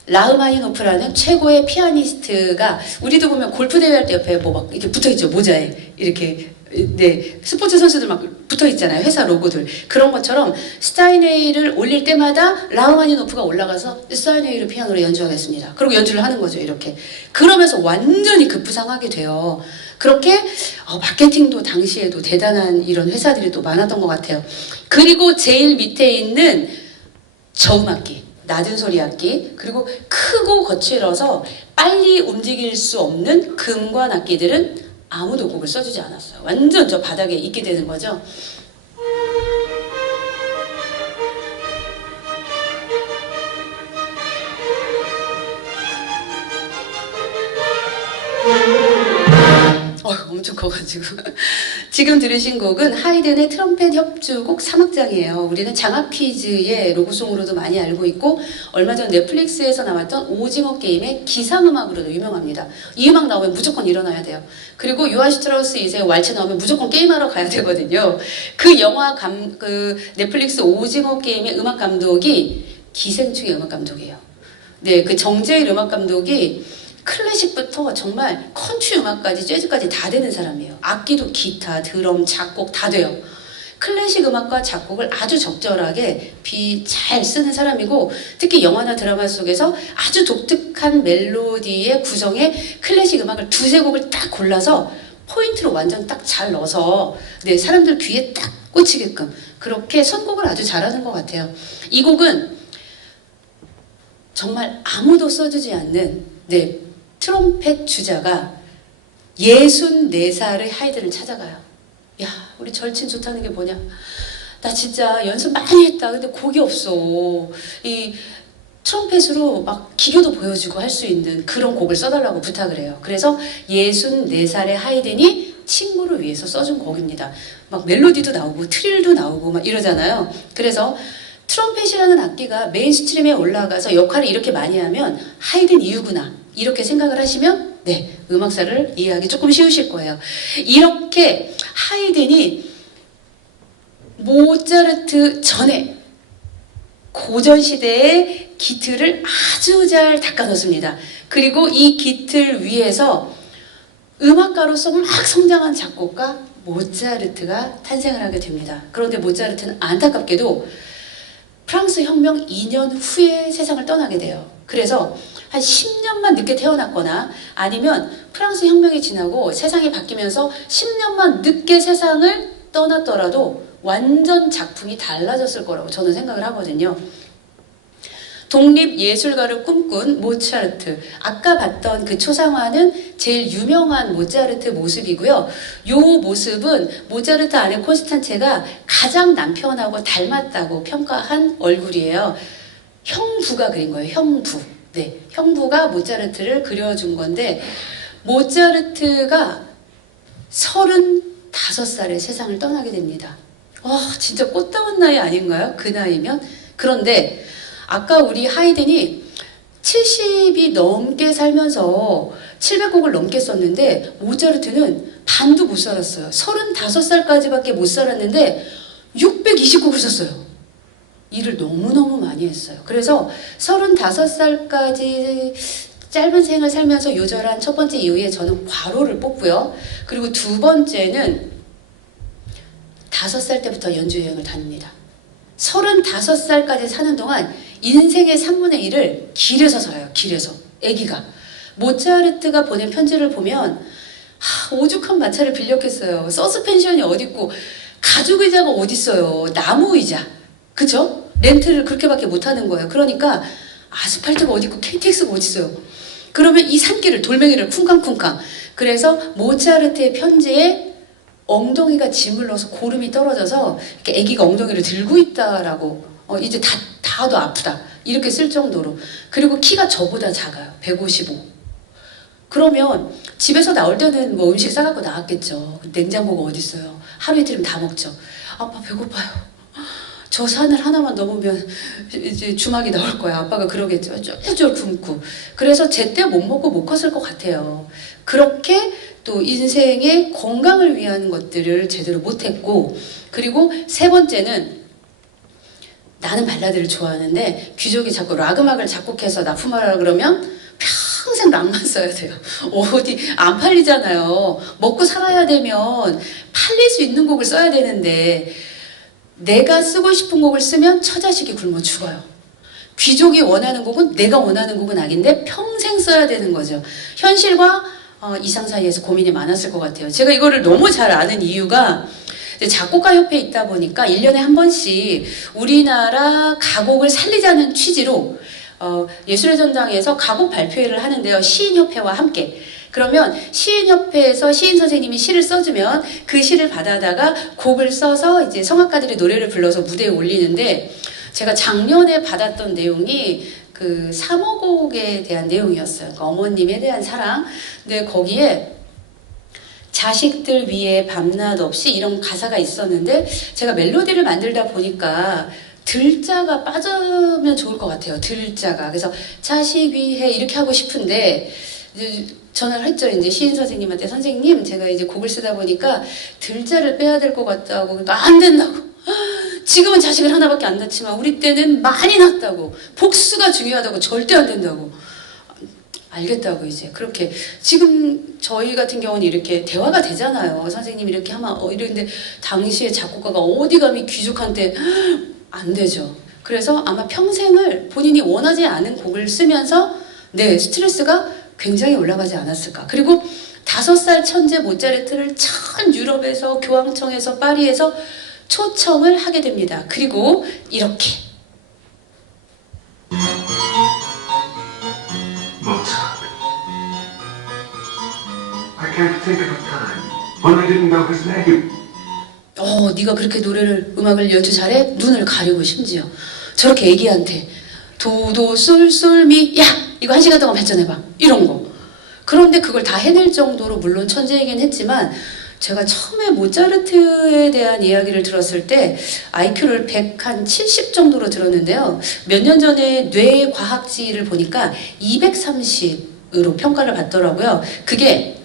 라흐마니노프라는 최고의 피아니스트가 우리도 보면 골프 대회 할 때 옆에 뭐 막 이렇게 붙어 있죠. 모자에 이렇게 네 스포츠 선수들 막 붙어 있잖아요. 회사 로고들 그런 것처럼 스타인웨이를 올릴 때마다 라흐마니노프가 올라가서 스타인웨이를 피아노로 연주하겠습니다. 그리고 연주를 하는 거죠. 이렇게 그러면서 완전히 급부상하게 돼요. 그렇게 마케팅도 당시에도 대단한 이런 회사들이 또 많았던 것 같아요. 그리고 제일 밑에 있는 저음악기, 낮은 소리 악기, 그리고 크고 거칠어서 빨리 움직일 수 없는 금관 악기들은 아무도 곡을 써주지 않았어요. 완전 저 바닥에 있게 되는 거죠. 엄청 커가지고 지금 들으신 곡은 하이든의 트럼펫 협주곡 3악장이에요. 우리는 장하피즈의 로고송으로도 많이 알고 있고 얼마 전 넷플릭스에서 나왔던 오징어 게임의 기상음악으로도 유명합니다. 이 음악 나오면 무조건 일어나야 돼요. 그리고 요한 슈트라우스 2세의 왈츠 나오면 무조건 게임하러 가야 되거든요. 그 영화 그 넷플릭스 오징어 게임의 음악 감독이 기생충의 음악 감독이에요. 네, 그 정재일 음악 감독이 클래식부터 정말 컨트리 음악까지 재즈까지 다 되는 사람이에요. 악기도 기타, 드럼, 작곡 다 돼요. 클래식 음악과 작곡을 아주 적절하게 잘 쓰는 사람이고 특히 영화나 드라마 속에서 아주 독특한 멜로디의 구성에 클래식 음악을 두세 곡을 딱 골라서 포인트로 완전 딱 잘 넣어서 네, 사람들 귀에 딱 꽂히게끔 그렇게 선곡을 아주 잘하는 것 같아요. 이 곡은 정말 아무도 써주지 않는 네, 트럼펫 주자가 64살의 하이든을 찾아가요. 야, 우리 절친 좋다는 게 뭐냐? 나 진짜 연습 많이 했다. 근데 곡이 없어. 이 트럼펫으로 막 기교도 보여주고 할 수 있는 그런 곡을 써달라고 부탁을 해요. 그래서 64살의 하이든이 친구를 위해서 써준 곡입니다. 막 멜로디도 나오고 트릴도 나오고 막 이러잖아요. 그래서 트럼펫이라는 악기가 메인스트림에 올라가서 역할을 이렇게 많이 하면 하이든 이유구나. 이렇게 생각을 하시면 네, 음악사를 이해하기 조금 쉬우실 거예요. 이렇게 하이든이 모차르트 전에 고전 시대의 기틀을 아주 잘 닦아 놓습니다. 그리고 이 기틀 위에서 음악가로서 막 성장한 작곡가 모차르트가 탄생을 하게 됩니다. 그런데 모차르트는 안타깝게도 프랑스 혁명 2년 후에 세상을 떠나게 돼요. 그래서 한 10년만 늦게 태어났거나 아니면 프랑스 혁명이 지나고 세상이 바뀌면서 10년만 늦게 세상을 떠났더라도 완전 작품이 달라졌을 거라고 저는 생각을 하거든요. 독립예술가를 꿈꾼 모차르트. 아까 봤던 그 초상화는 제일 유명한 모차르트 모습이고요. 이 모습은 모차르트 아내 콘스탄체가 가장 남편하고 닮았다고 평가한 얼굴이에요. 형부가 그린 거예요. 형부. 네, 형부가 모차르트를 그려준 건데 모차르트가 35살에 세상을 떠나게 됩니다. 진짜 꽃다운 나이 아닌가요? 그 나이면? 그런데 아까 우리 하이든이 70이 넘게 살면서 700곡을 넘게 썼는데 모차르트는 반도 못 살았어요. 35살까지밖에 못 살았는데 620곡을 썼어요. 일을 너무너무 많이 했어요. 그래서 35살까지 짧은 생을 살면서 요절한 첫 번째 이유에 저는 과로를 뽑고요. 그리고 두 번째는 5살 때부터 연주여행을 다닙니다. 35살까지 사는 동안 인생의 3분의 1을 길에서 살아요. 길에서. 아기가. 모차르트가 보낸 편지를 보면 오죽한 마차를 빌렸겠어요. 서스펜션이 어딨고 가죽 의자가 어딨어요. 나무 의자. 그죠? 렌트를 그렇게밖에 못하는 거예요. 그러니까 아스팔트가 어딨고 KTX가 어딨어요. 그러면 이 산길을 돌멩이를 쿵쾅쿵쾅. 그래서 모차르트의 편지에 엉덩이가 짐을 넣어서 고름이 떨어져서 이렇게 아기가 엉덩이를 들고 있다라고 이제 다도 아프다 이렇게 쓸 정도로. 그리고 키가 저보다 작아요. 155. 그러면 집에서 나올 때는 뭐 음식 싸갖고 나왔겠죠. 냉장고가 어딨어요. 하루 이틀이면 다 먹죠. 아빠 배고파요. 저 산을 하나만 넘으면 이제 주막이 나올 거야. 아빠가 그러겠죠. 쫄쫄 굶고. 그래서 제때 못 먹고 못 컸을 것 같아요. 그렇게 또 인생의 건강을 위한 것들을 제대로 못했고, 그리고 세 번째는 나는 발라드를 좋아하는데 귀족이 자꾸 락 음악을 작곡해서 납품하라 그러면 평생 락만 써야 돼요. 어디 안 팔리잖아요. 먹고 살아야 되면 팔릴 수 있는 곡을 써야 되는데 내가 쓰고 싶은 곡을 쓰면 처자식이 굶어 죽어요. 귀족이 원하는 곡은 내가 원하는 곡은 아닌데 평생 써야 되는 거죠. 현실과 이상 사이에서 고민이 많았을 것 같아요. 제가 이거를 너무 잘 아는 이유가 작곡가협회에 있다 보니까 1년에 한 번씩 우리나라 가곡을 살리자는 취지로 예술의 전당에서 가곡 발표회를 하는데요. 시인협회와 함께. 그러면 시인협회에서 시인 선생님이 시를 써주면 그 시를 받아다가 곡을 써서 이제 성악가들이 노래를 불러서 무대에 올리는데, 제가 작년에 받았던 내용이 그 사모곡에 대한 내용이었어요. 그러니까 어머님에 대한 사랑. 근데 거기에 자식들 위해 밤낮 없이 이런 가사가 있었는데, 제가 멜로디를 만들다 보니까 들자가 빠지면 좋을 것 같아요. 들자가. 그래서 자식 위해 이렇게 하고 싶은데 이제 전화를 했죠. 이제 시인 선생님한테, 선생님 제가 이제 곡을 쓰다 보니까 들자를 빼야 될 것 같다고. 그러니까 안 된다고. 지금은 자식을 하나밖에 안 낳지만 우리 때는 많이 낳았다고. 복수가 중요하다고. 절대 안 된다고. 알겠다고. 이제 그렇게 지금 저희 같은 경우는 이렇게 대화가 되잖아요. 선생님 이렇게 하면 이러는데 당시에 작곡가가 어디 감히 귀족한테 안 되죠. 그래서 아마 평생을 본인이 원하지 않은 곡을 쓰면서 스트레스가 굉장히 올라가지 않았을까. 그리고 5살 천재 모차르트를 전 유럽에서 교황청에서 파리에서 초청을 하게 됩니다. 그리고 이렇게 Mozart. I can't think of a time when I didn't know his name. 네가 그렇게 음악을 연주 잘해? 눈을 가리고 심지어 저렇게 애기한테 도도 솔솔미 야 이거 1시간 동안 발전해봐 이런 거. 그런데 그걸 다 해낼 정도로 물론 천재이긴 했지만, 제가 처음에 모차르트에 대한 이야기를 들었을 때 IQ를 170 정도로 들었는데요. 몇 년 전에 뇌과학지를 보니까 230으로 평가를 받더라고요. 그게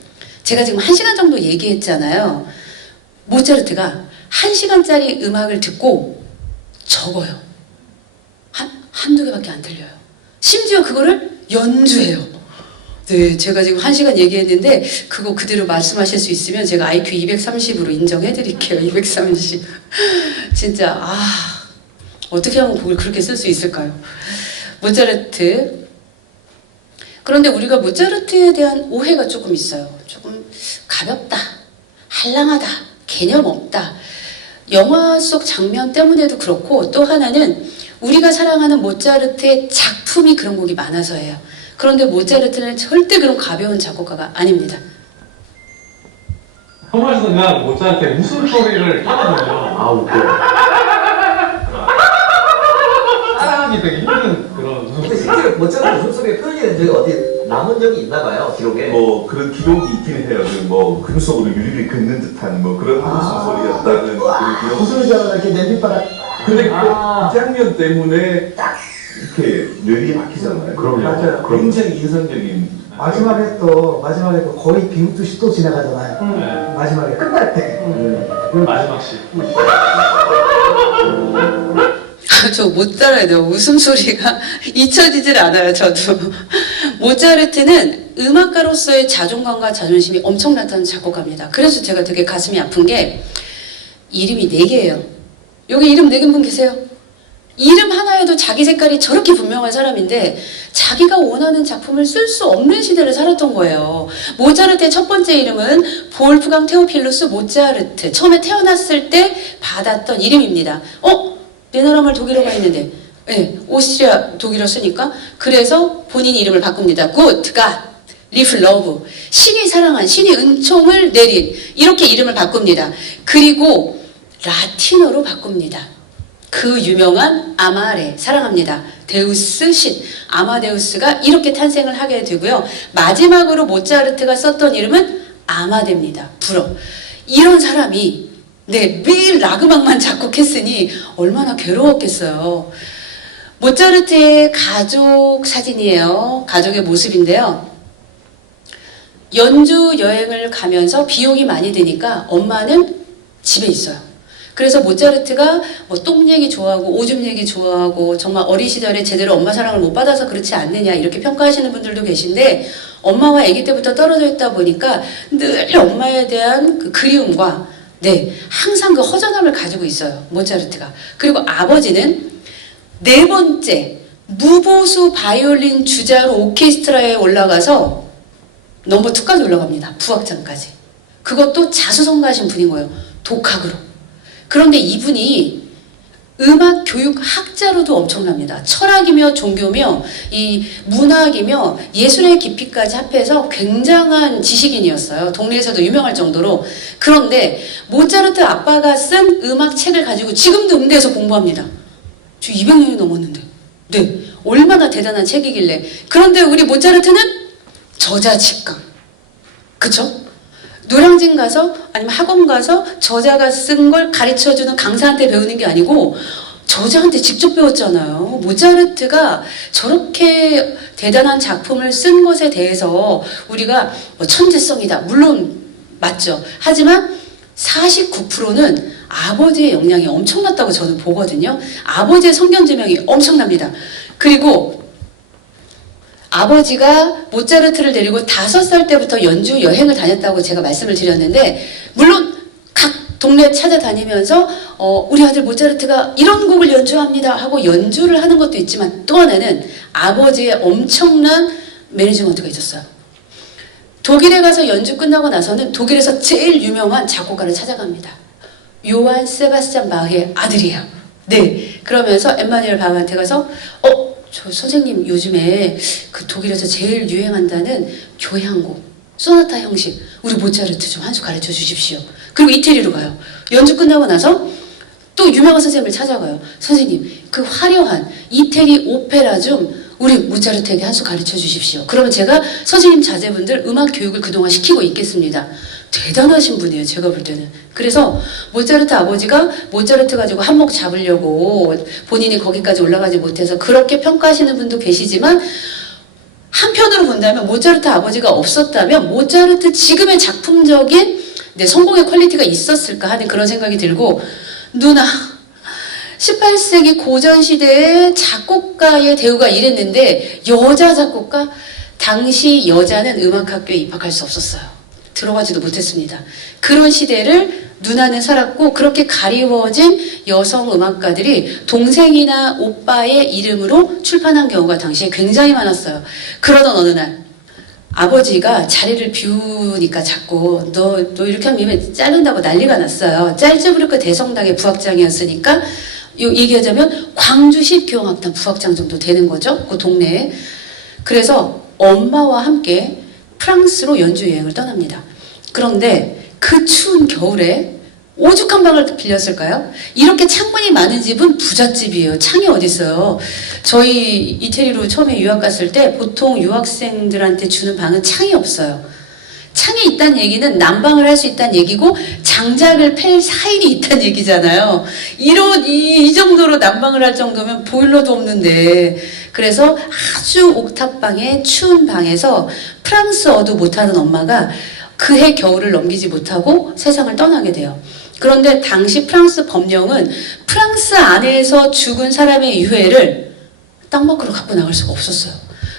제가 지금 1시간 정도 얘기했잖아요. 모차르트가 1시간짜리 음악을 듣고 적어요. 한두 개밖에 안 들려요. 심지어 그거를 연주해요. 네, 제가 지금 1시간 얘기했는데 그거 그대로 말씀하실 수 있으면 제가 IQ 230으로 인정해 드릴게요. 230. 진짜 어떻게 하면 곡을 그렇게 쓸 수 있을까요? 모차르트. 그런데 우리가 모차르트에 대한 오해가 조금 있어요. 조금 가볍다, 한량하다, 개념 없다. 영화 속 장면 때문에도 그렇고, 또 하나는 우리가 사랑하는 모차르트의 작품이 그런 곡이 많아서예요. 그런데 모차르트는 절대 그런 가벼운 작곡가가 아닙니다. 험한 모차르트의 웃음소리를 하거든요. 웃겨. 따라하기 되게 힘든 그런 근데 웃음소리. 실제로 모차르트 웃음소리가 표현된 적이 어디 남은 적이 있나 봐요, 기록에. 뭐 그런 기록이 있긴 해요. 뭐 금속으로 유리를 긋는 듯한 뭐 그런 웃음소리였다는 그런 기록. 웃음을 자면 이렇게 냄비바닥. 근데 그 장면 때문에 딱 이렇게 뇌리 막히잖아요. 그럼요. 맞아요. 굉장히 인상적인. 마지막에 또 거의 비웃듯이 또 지나가잖아요. 마지막에 끝날 때. 마지막 시. 저 못 따라요. 웃음소리가 잊혀지질 않아요. 저도. 모차르트는 음악가로서의 자존감과 자존심이 엄청났던 작곡가입니다. 그래서 제가 되게 가슴이 아픈 게 이름이 4개예요. 여기 이름 4개 분 계세요? 이름 하나에도 자기 색깔이 저렇게 분명한 사람인데 자기가 원하는 작품을 쓸 수 없는 시대를 살았던 거예요. 모차르트의 첫 번째 이름은 볼프강 테오필루스 모차르트. 처음에 태어났을 때 받았던 이름입니다. 내 나라 말 독일어가 있는데, 네, 오스트리아 독일어 쓰니까 그래서 본인 이름을 바꿉니다. Good God, Live Love. 신이 사랑한, 신이 은총을 내린 이렇게 이름을 바꿉니다. 그리고 라틴어로 바꿉니다. 그 유명한 아마레, 사랑합니다. 데우스 신, 아마데우스가 이렇게 탄생을 하게 되고요. 마지막으로 모차르트가 썼던 이름은 아마데입니다. 불어. 이런 사람이 매일 락음악만 작곡했으니 얼마나 괴로웠겠어요. 모차르트의 가족 사진이에요. 가족의 모습인데요. 연주 여행을 가면서 비용이 많이 드니까 엄마는 집에 있어요. 그래서 모차르트가 뭐 똥 얘기 좋아하고 오줌 얘기 좋아하고 정말 어린 시절에 제대로 엄마 사랑을 못 받아서 그렇지 않느냐 이렇게 평가하시는 분들도 계신데 엄마와 아기 때부터 떨어져 있다 보니까 늘 엄마에 대한 그 그리움과 항상 그 허전함을 가지고 있어요. 모차르트가. 그리고 아버지는 네 번째 무보수 바이올린 주자로 오케스트라에 올라가서 넘버 2까지 올라갑니다. 부악장까지. 그것도 자수성가하신 분인 거예요. 독학으로. 그런데 이분이 음악 교육 학자로도 엄청납니다. 철학이며 종교며 이 문학이며 예술의 깊이까지 합해서 굉장한 지식인이었어요. 동네에서도 유명할 정도로. 그런데 모차르트 아빠가 쓴 음악 책을 가지고 지금도 음대에서 공부합니다. 저 200년이 넘었는데. 얼마나 대단한 책이길래. 그런데 우리 모차르트는 저자 직강. 그쵸? 노량진 가서 아니면 학원 가서 저자가 쓴 걸 가르쳐주는 강사한테 배우는 게 아니고 저자한테 직접 배웠잖아요. 모차르트가 저렇게 대단한 작품을 쓴 것에 대해서 우리가 뭐 천재성이다. 물론 맞죠. 하지만 49%는 아버지의 영향이 엄청났다고 저는 보거든요. 아버지의 성견 지명이 엄청납니다. 그리고 아버지가 모차르트를 데리고 5살 때부터 연주 여행을 다녔다고 제가 말씀을 드렸는데 물론 각 동네 찾아다니면서 우리 아들 모차르트가 이런 곡을 연주합니다 하고 연주를 하는 것도 있지만 또 하나는 아버지의 엄청난 매니지먼트가 있었어요. 독일에 가서 연주 끝나고 나서는 독일에서 제일 유명한 작곡가를 찾아갑니다. 요한 세바스찬 바흐의 아들이에요. 그러면서 엠마누엘 바흐한테 가서 저 선생님 요즘에 그 독일에서 제일 유행한다는 교향곡 소나타 형식 우리 모차르트 좀 한 수 가르쳐 주십시오. 그리고 이태리로 가요. 연주 끝나고 나서 또 유명한 선생님을 찾아가요. 선생님 그 화려한 이태리 오페라 좀 우리 모차르트에게 한 수 가르쳐 주십시오. 그러면 제가 선생님 자제분들 음악 교육을 그동안 시키고 있겠습니다. 대단하신 분이에요. 제가 볼 때는. 그래서 모차르트 아버지가 모차르트 가지고 한몫 잡으려고 본인이 거기까지 올라가지 못해서 그렇게 평가하시는 분도 계시지만 한편으로 본다면 모차르트 아버지가 없었다면 모차르트 지금의 작품적인 성공의 퀄리티가 있었을까 하는 그런 생각이 들고 누나 18세기 고전 시대의 작곡가의 대우가 이랬는데 여자 작곡가 당시 여자는 음악학교에 입학할 수 없었어요. 들어가지도 못했습니다. 그런 시대를 누나는 살았고 그렇게 가리워진 여성 음악가들이 동생이나 오빠의 이름으로 출판한 경우가 당시에 굉장히 많았어요. 그러던 어느 날 아버지가 자리를 비우니까 자꾸 너 이렇게 하면 자른다고 난리가 났어요. 짤즈부르크 대성당의 부학장이었으니까 얘기하자면 광주시 교향악단 부학장 정도 되는 거죠. 그 동네에. 그래서 엄마와 함께 프랑스로 연주 여행을 떠납니다. 그런데 그 추운 겨울에 오죽한 방을 빌렸을까요? 이렇게 창문이 많은 집은 부잣집이에요. 창이 어디 있어요? 저희 이태리로 처음에 유학 갔을 때 보통 유학생들한테 주는 방은 창이 없어요. 창이 있다는 얘기는 난방을 할 수 있다는 얘기고 장작을 팰 사일이 있다는 얘기잖아요. 이 정도로 난방을 할 정도면 보일러도 없는데 그래서 아주 옥탑방의 추운 방에서 프랑스어도 못하는 엄마가 그해 겨울을 넘기지 못하고 세상을 떠나게 돼요. 그런데 당시 프랑스 법령은 프랑스 안에서 죽은 사람의 유해를 땅 밖으로 갖고 나갈 수가 없었어요.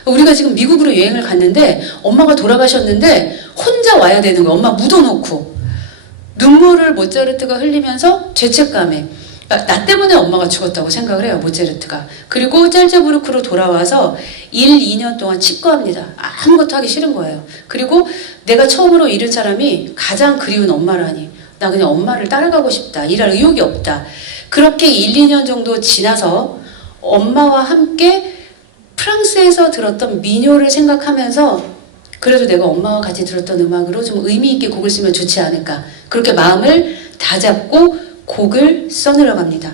우리가 지금 미국으로 여행을 갔는데 엄마가 돌아가셨는데 혼자 와야 되는 거예요. 엄마 묻어놓고. 눈물을 모차르트가 흘리면서 죄책감에 나 때문에 엄마가 죽었다고 생각을 해요, 모차르트가. 그리고 짤즈부르크로 돌아와서 2년 동안 치과합니다. 아무것도 하기 싫은 거예요. 그리고 내가 처음으로 잃은 사람이 가장 그리운 엄마라니. 나 그냥 엄마를 따라가고 싶다. 일할 의욕이 없다. 그렇게 2년 정도 지나서 엄마와 함께 프랑스에서 들었던 민요를 생각하면서 그래도 내가 엄마와 같이 들었던 음악으로 좀 의미 있게 곡을 쓰면 좋지 않을까. 그렇게 마음을 다잡고 곡을 써내려갑니다.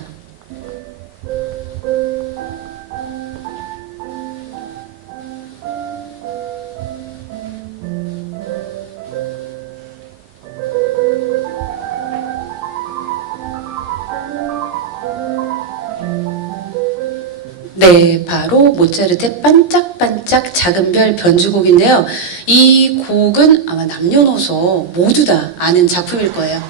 네, 바로 모차르트의 반짝반짝 작은 별 변주곡인데요. 이 곡은 아마 남녀노소 모두 다 아는 작품일 거예요.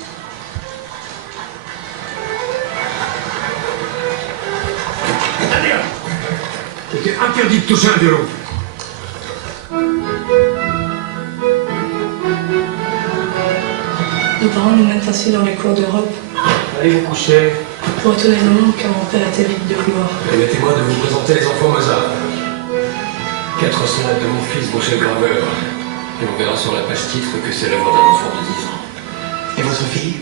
C'était interdit de toucher un violon. Nos parents nous mettent ainsi dans les cours d'Europe. Allez vous coucher. Pour étonner le monde, car mon père était vide de gloire. Permettez-moi de vous présenter les enfants Mozart. 4 sonates de mon fils, mon chef graveur. Et on verra sur la page titre que c'est l'œuvre d'un enfant de 10 ans. Et votre fille?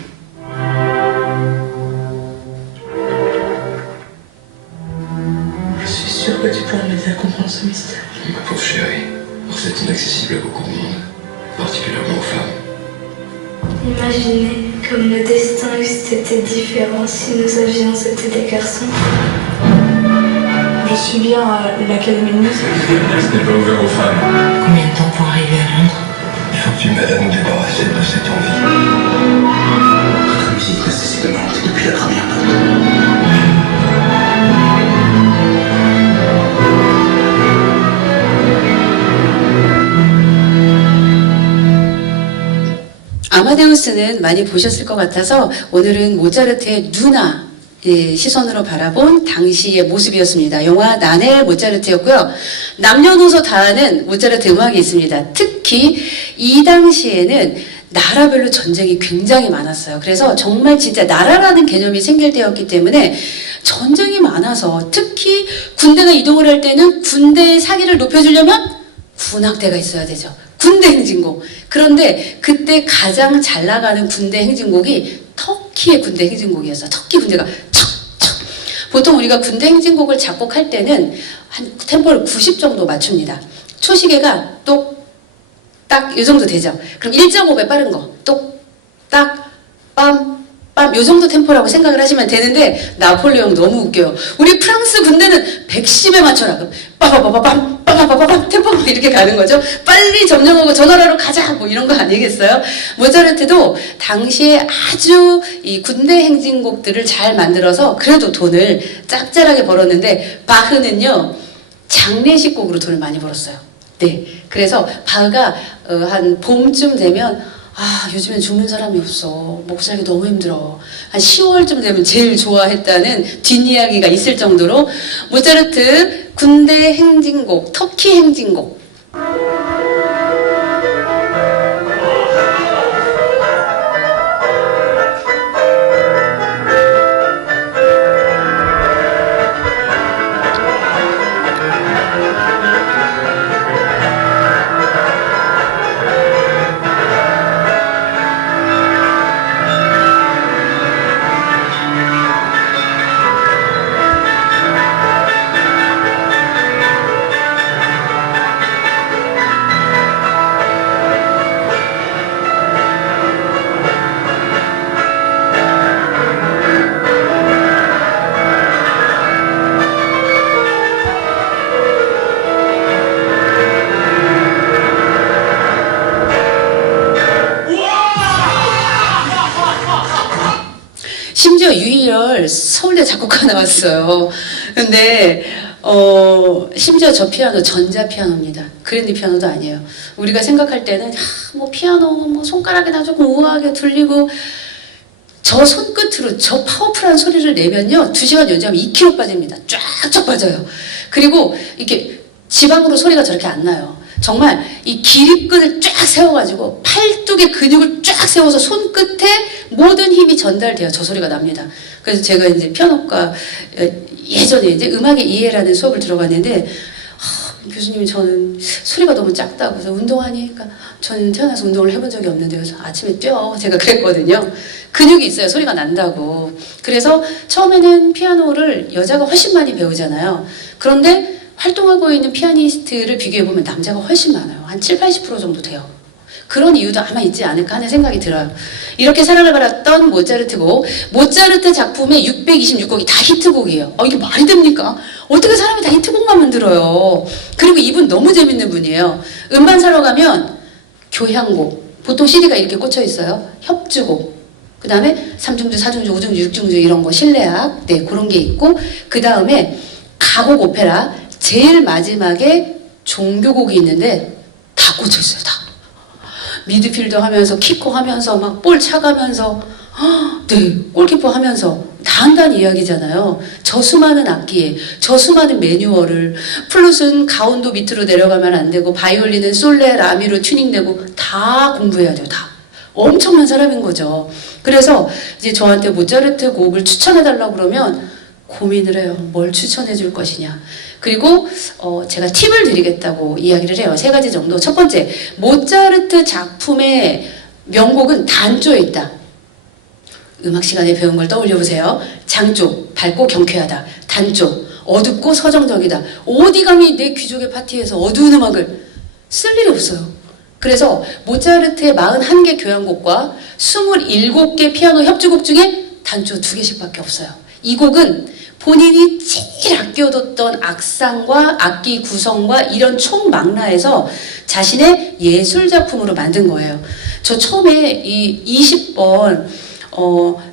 Je suis sûre que tu pourras m'aider à comprendre ce mystère. Ma pauvre chérie, c'est inaccessible à beaucoup de monde, particulièrement aux femmes. Imaginez comme nos destins eussent été différents si nous avions été des garçons. Je suis bien à l'Académie de musique. Ce n'est pas ouvert aux femmes. Combien de temps pour arriver à Londres? Il faut que tu m'aides à nous débarrasser de cette envie. Votre musique n'a cessé de me hanter depuis la première note. 아마데우스는 많이 보셨을 것 같아서 오늘은 모차르트의 누나 시선으로 바라본 당시의 모습이었습니다. 영화 나넬 모차르트였고요. 남녀노소 다 아는 모차르트 음악이 있습니다. 특히 이 당시에는 나라별로 전쟁이 굉장히 많았어요. 그래서 정말 진짜 나라라는 개념이 생길 때였기 때문에 전쟁이 많아서 특히 군대가 이동을 할 때는 군대의 사기를 높여주려면 군악대가 있어야 되죠. 군대 행진곡. 그런데 그때 가장 잘 나가는 군대 행진곡이 터키의 군대 행진곡이었어요. 터키 군대가 척척. 보통 우리가 군대 행진곡을 작곡할 때는 한 템포를 90 정도 맞춥니다. 초시계가 똑딱 이 정도 되죠. 그럼 1.5배 빠른 거 똑딱 빰 빰 요 정도 템포라고 생각을 하시면 되는데 나폴레옹 너무 웃겨요. 우리 프랑스 군대는 110에 맞춰라. 그럼 빠바바바밤 빠바바바밤 템포가 이렇게 가는 거죠. 빨리 점령하고 전화하러 가자 뭐 이런 거 아니겠어요? 모차르트도 당시에 아주 이 군대 행진곡들을 잘 만들어서 그래도 돈을 짭짤하게 벌었는데 바흐는요 장례식 곡으로 돈을 많이 벌었어요. 네, 그래서 바흐가 한 봄쯤 되면 요즘엔 죽는 사람이 없어. 먹고 살기 너무 힘들어. 한 10월쯤 되면 제일 좋아했다는 뒷이야기가 있을 정도로 모차르트 군대 행진곡, 터키 행진곡. 심지어 유희열 서울대 작곡가 나왔어요. 근데 심지어 저 피아노 전자 피아노입니다. 그랜드 피아노도 아니에요. 우리가 생각할 때는 뭐 피아노 뭐 손가락에다 조금 우아하게 들리고 저 손끝으로 저 파워풀한 소리를 내면요 2시간 연주하면 2kg 빠집니다. 쫙쫙 빠져요. 그리고 이렇게 지방으로 소리가 저렇게 안 나요. 정말 이 기립근을 쫙 세워가지고 팔뚝의 근육을 쫙 세워서 손끝에 모든 힘이 전달돼야 저 소리가 납니다. 그래서 제가 이제 피아노과 예전에 이제 음악의 이해라는 수업을 들어갔는데 교수님이 저는 소리가 너무 작다고 해서 운동하니? 그러니까 저는 태어나서 운동을 해본 적이 없는데 그래서 아침에 뛰어 제가 그랬거든요. 근육이 있어야 소리가 난다고. 그래서 처음에는 피아노를 여자가 훨씬 많이 배우잖아요. 그런데 활동하고 있는 피아니스트를 비교해보면 남자가 훨씬 많아요. 한 70~80% 정도 돼요. 그런 이유도 아마 있지 않을까 하는 생각이 들어요. 이렇게 사랑을 받았던 모차르트고 모차르트 작품의 626곡이 다 히트곡이에요. 이게 말이 됩니까? 어떻게 사람이 다 히트곡만 만들어요. 그리고 이분 너무 재밌는 분이에요. 음반 사러 가면 교향곡, 보통 CD가 이렇게 꽂혀 있어요. 협주곡, 그 다음에 3중주, 4중주, 5중주, 6중주 이런 거 실내악, 네, 그런 게 있고 그 다음에 가곡 오페라, 제일 마지막에 종교곡이 있는데 다 꽂혀 있어요. 다. 미드필더 하면서 키커 하면서 막 볼 차가면서 네, 골키퍼 하면서 다 한다는 이야기잖아요. 저 수많은 악기에 저 수많은 매뉴얼을 플룻은 가운도 밑으로 내려가면 안 되고 바이올린은 솔레 라미로 튜닝되고 다 공부해야 돼요. 다. 엄청난 사람인 거죠. 그래서 이제 저한테 모차르트 곡을 추천해달라고 그러면 고민을 해요. 뭘 추천해 줄 것이냐. 그리고 제가 팁을 드리겠다고 이야기를 해요. 3가지 정도. 첫 번째, 모차르트 작품의 명곡은 단조에 있다. 음악 시간에 배운 걸 떠올려 보세요. 장조, 밝고 경쾌하다. 단조, 어둡고 서정적이다. 어디 감히 내 귀족의 파티에서 어두운 음악을 쓸 일이 없어요. 그래서 모차르트의 41개 교향곡과 27개 피아노 협주곡 중에 단조 2개씩밖에 없어요. 이 곡은 본인이 제일 아껴뒀던 악상과 악기 구성과 이런 총망라에서 자신의 예술작품으로 만든 거예요. 저 처음에 이 20번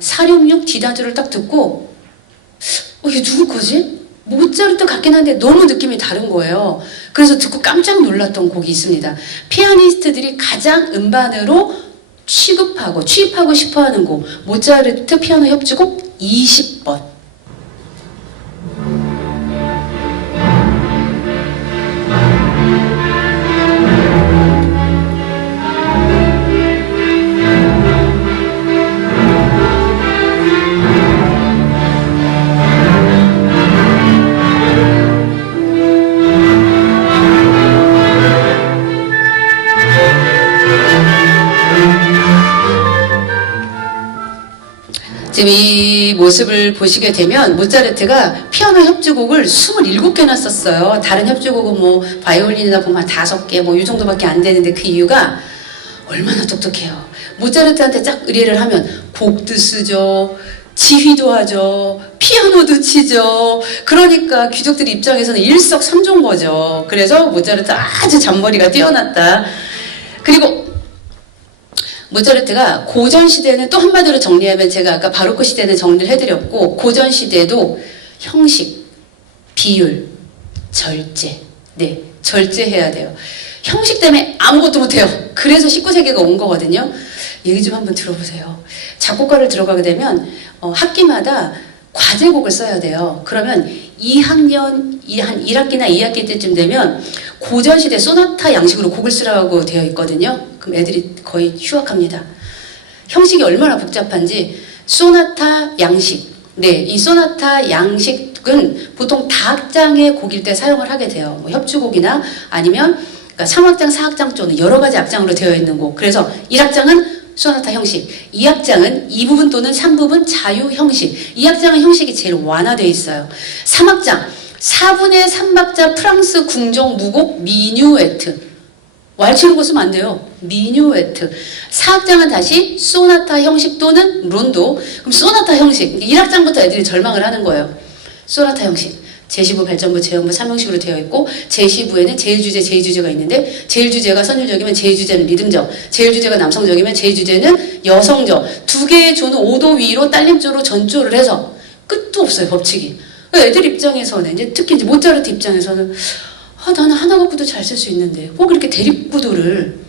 466 디다주를 딱 듣고 이게 누구 거지? 모차르트 같긴 한데 너무 느낌이 다른 거예요. 그래서 듣고 깜짝 놀랐던 곡이 있습니다. 피아니스트들이 가장 음반으로 취급하고 싶어하는 곡, 모차르트 피아노 협주곡 20번. 지금 이 모습을 보시게 되면 모차르트가 피아노 협주곡을 27개나 썼어요. 다른 협주곡은 뭐 바이올린이나 보면 5개 뭐 이 정도밖에 안 되는데 그 이유가 얼마나 똑똑해요. 모차르트한테 쫙 의뢰를 하면 곡도 쓰죠. 지휘도 하죠. 피아노도 치죠. 그러니까 귀족들 입장에서는 일석삼조인 거죠. 그래서 모차르트 아주 잔머리가 뛰어났다. 그리고 모차르트가 고전 시대는 또 한마디로 정리하면 제가 아까 바로크 시대는 정리를 해드렸고 고전 시대도 형식, 비율, 절제, 네, 절제해야 돼요. 형식 때문에 아무것도 못해요. 그래서 19세기가 온 거거든요. 얘기 좀 한번 들어보세요. 작곡가를 들어가게 되면 학기마다 과제곡을 써야 돼요. 그러면 2학년, 한 1학기나 2학기 때쯤 되면 고전시대 소나타 양식으로 곡을 쓰라고 되어 있거든요. 그럼 애들이 거의 휴학합니다. 형식이 얼마나 복잡한지 소나타 양식. 네, 이 소나타 양식은 보통 다악장의 곡일 때 사용을 하게 돼요. 뭐 협주곡이나 아니면 그러니까 3악장, 4악장 또는 여러 가지 악장으로 되어 있는 곡. 그래서 1악장은 소나타 형식, 2악장은 2부분 또는 3부분 자유 형식. 2악장은 형식이 제일 완화되어 있어요. 3악장, 4분의 3박자 프랑스 궁정 무곡 미뉴에트. 왈츠는 거 쓰면 안 돼요. 미뉴에트. 4악장은 다시 소나타 형식 또는 론도. 그럼 소나타 형식. 1악장부터 애들이 절망을 하는 거예요. 소나타 형식. 제15 발전부, 제음부, 3형식으로 되어 있고 제15에는 제일주제, 제2주제가 있는데 제일주제가 선율적이면 제2주제는 리듬적, 제일주제가 남성적이면 제2주제는 여성적. 두 개의 조는 5도 위로 딸림조로 전조를 해서 끝도 없어요, 법칙이. 애들 입장에서는 이제 특히 이제 모차르트 입장에서는 나는 하나 갖고도 잘 쓸 수 있는데 꼭 이렇게 대립구도를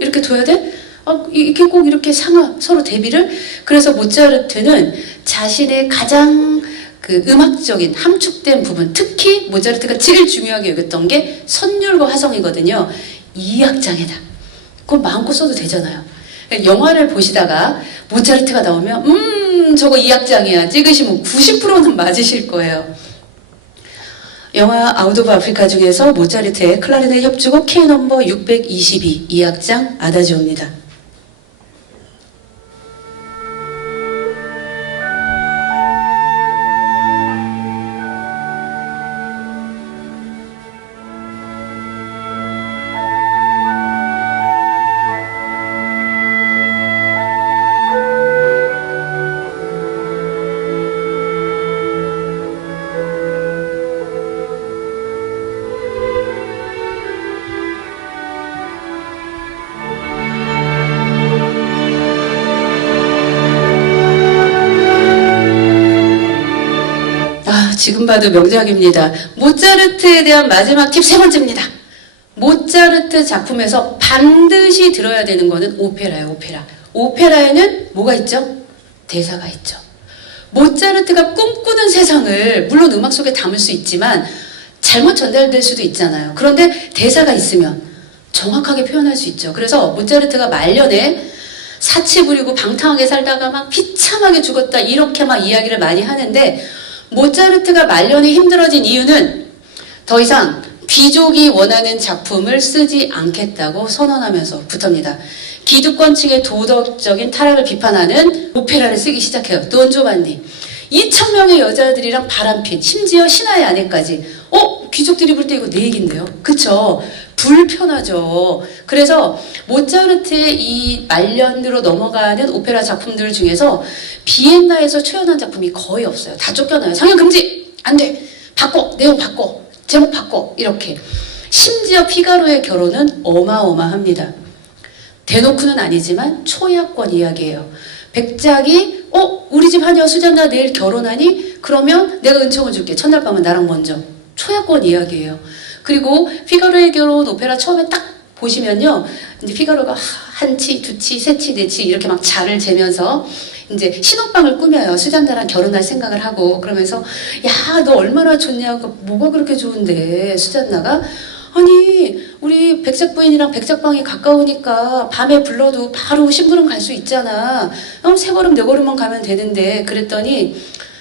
이렇게 둬야 돼? 이렇게 꼭 이렇게 서로 대비를. 그래서 모차르트는 자신의 가장 그 음악적인 함축된 부분, 특히 모차르트가 제일 중요하게 여겼던 게 선율과 화성이거든요. 2악장에다. 그건 마음껏 써도 되잖아요. 영화를 보시다가 모차르트가 나오면 저거 2악장이야 찍으시면 90%는 맞으실 거예요. 영화 아웃 오브 아프리카 중에서 모차르트의 클라리넷 협주곡 K 넘버 622 2악장 아다지오입니다. 지금 봐도 명작입니다. 모차르트에 대한 마지막 팁 세 번째입니다. 모차르트 작품에서 반드시 들어야 되는 거는 오페라예요. 오페라. 오페라에는 뭐가 있죠? 대사가 있죠. 모차르트가 꿈꾸는 세상을 물론 음악 속에 담을 수 있지만 잘못 전달될 수도 있잖아요. 그런데 대사가 있으면 정확하게 표현할 수 있죠. 그래서 모차르트가 말년에 사치 부리고 방탕하게 살다가 막 비참하게 죽었다 이렇게 막 이야기를 많이 하는데 모차르트가 말년에 힘들어진 이유는 더 이상 귀족이 원하는 작품을 쓰지 않겠다고 선언하면서부터입니다. 기득권층의 도덕적인 타락을 비판하는 오페라를 쓰기 시작해요. 돈 조반니. 2,000명의 여자들이랑 바람핀, 심지어 신하의 아내까지. 귀족들이 볼 때 이거 내 얘긴데요. 그쵸? 불편하죠. 그래서 모차르트의 이 말년으로 넘어가는 오페라 작품들 중에서 비엔나에서 초연한 작품이 거의 없어요. 다 쫓겨나요. 상영 금지! 안 돼! 바꿔! 내용 바꿔! 제목 바꿔! 이렇게. 심지어 피가로의 결혼은 어마어마합니다. 대놓고는 아니지만 초야권 이야기예요. 백작이 우리 집 하녀 수잔나 내일 결혼하니? 그러면 내가 은총을 줄게. 첫날 밤은 나랑 먼저. 초야권 이야기예요. 그리고 피가로의 결혼 오페라 처음에 딱 보시면요. 이제 피가로가 한치, 두치, 세치, 네치 이렇게 막 자를 재면서 이제 신혼방을 꾸며요. 수잔나랑 결혼할 생각을 하고 그러면서 야, 너 얼마나 좋냐고. 뭐가 그렇게 좋은데 수잔나가 아니 우리 백작 부인이랑 백작방이 가까우니까 밤에 불러도 바로 심부름 갈 수 있잖아. 세 걸음 네 걸음만 가면 되는데 그랬더니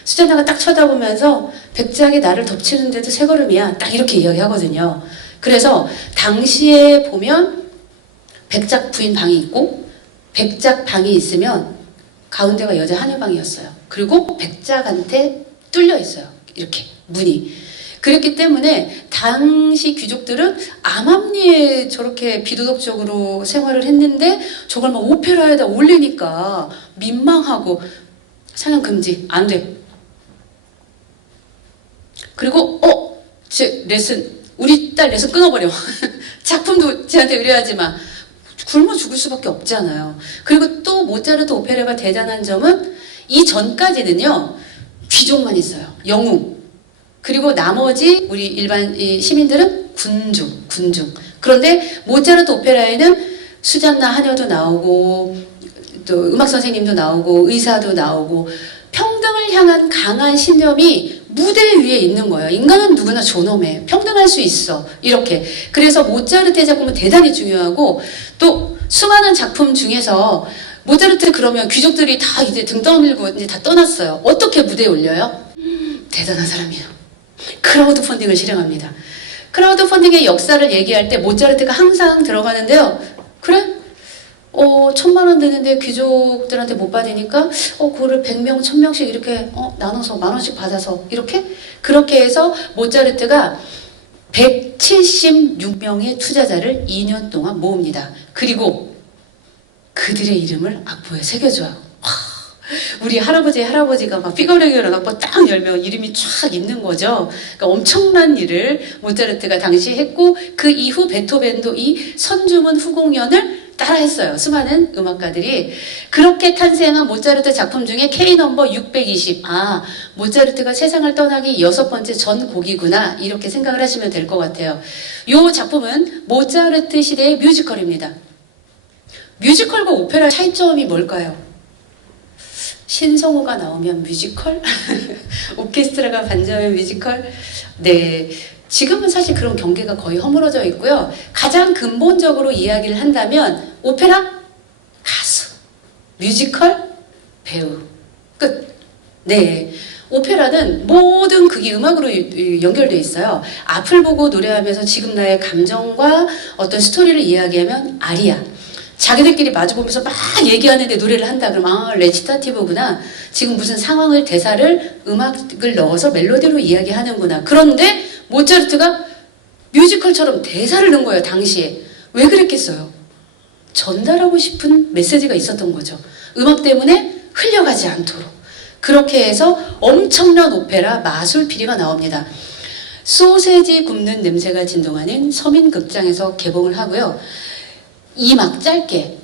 수잔나가 딱 쳐다보면서 백작이 나를 덮치는데도 세 걸음이야. 딱 이렇게 이야기하거든요. 그래서 당시에 보면 백작 부인 방이 있고 백작 방이 있으면 가운데가 여자 하녀방이었어요. 그리고 백작한테 뚫려 있어요. 이렇게 문이. 그랬기 때문에 당시 귀족들은 암암리에 저렇게 비도덕적으로 생활을 했는데 저걸 막 오페라에다 올리니까 민망하고 상영 금지. 안 돼. 그리고 제 레슨 우리 딸 레슨 끊어버려. 작품도 쟤한테 의뢰하지 마. 굶어 죽을 수밖에 없잖아요. 그리고 또 모차르트 오페라가 대단한 점은 이 전까지는요 귀족만 있어요. 영웅. 그리고 나머지 우리 일반 시민들은 군중. 그런데 모차르트 오페라에는 수잔나 하녀도 나오고 또 음악 선생님도 나오고 의사도 나오고 평등을 향한 강한 신념이 무대 위에 있는 거예요. 인간은 누구나 존엄해. 평등할 수 있어. 이렇게. 그래서 모차르트의 작품은 대단히 중요하고 또 수많은 작품 중에서 모차르트 그러면 귀족들이 다 이제 등 떠밀고 이제 다 떠났어요. 어떻게 무대에 올려요? 대단한 사람이에요. 크라우드 펀딩을 실행합니다. 크라우드 펀딩의 역사를 얘기할 때 모차르트가 항상 들어가는데요. 그래? 1,000만 원 되는데 귀족들한테 못 받으니까 그거를 100명, 1,000명씩 이렇게 나눠서 10,000원씩 받아서 이렇게 그렇게 해서 모차르트가 176명의 투자자를 2년 동안 모읍니다. 그리고 그들의 이름을 악보에 새겨줘요. 우리 할아버지가 막 피가로의 결혼 악보 딱 열면 이름이 쫙 있는 거죠. 그러니까 엄청난 일을 모차르트가 당시 했고 그 이후 베토벤도 이 선주문 후공연을 따라했어요. 수많은 음악가들이. 그렇게 탄생한 모차르트 작품 중에 K 넘버 620. 모차르트가 세상을 떠나기 6번째 전곡이구나. 이렇게 생각을 하시면 될 것 같아요. 이 작품은 모차르트 시대의 뮤지컬입니다. 뮤지컬과 오페라 차이점이 뭘까요? 신성우가 나오면 뮤지컬? 오케스트라가 반주하면 뮤지컬? 네. 지금은 사실 그런 경계가 거의 허물어져 있고요. 가장 근본적으로 이야기를 한다면 오페라? 가수. 뮤지컬? 배우. 끝. 네. 오페라는 모든 극이 음악으로 연결되어 있어요. 앞을 보고 노래하면서 지금 나의 감정과 어떤 스토리를 이야기하면 아리아. 자기들끼리 마주보면서 막 얘기하는데 노래를 한다 그러면 레치타티브구나. 지금 무슨 상황을 대사를 음악을 넣어서 멜로디로 이야기하는구나. 그런데 모차르트가 뮤지컬처럼 대사를 넣은 거예요. 당시에. 왜 그랬겠어요? 전달하고 싶은 메시지가 있었던 거죠. 음악 때문에 흘려가지 않도록. 그렇게 해서 엄청난 오페라 마술피리가 나옵니다. 소세지 굽는 냄새가 진동하는 서민극장에서 개봉을 하고요. 2막 짧게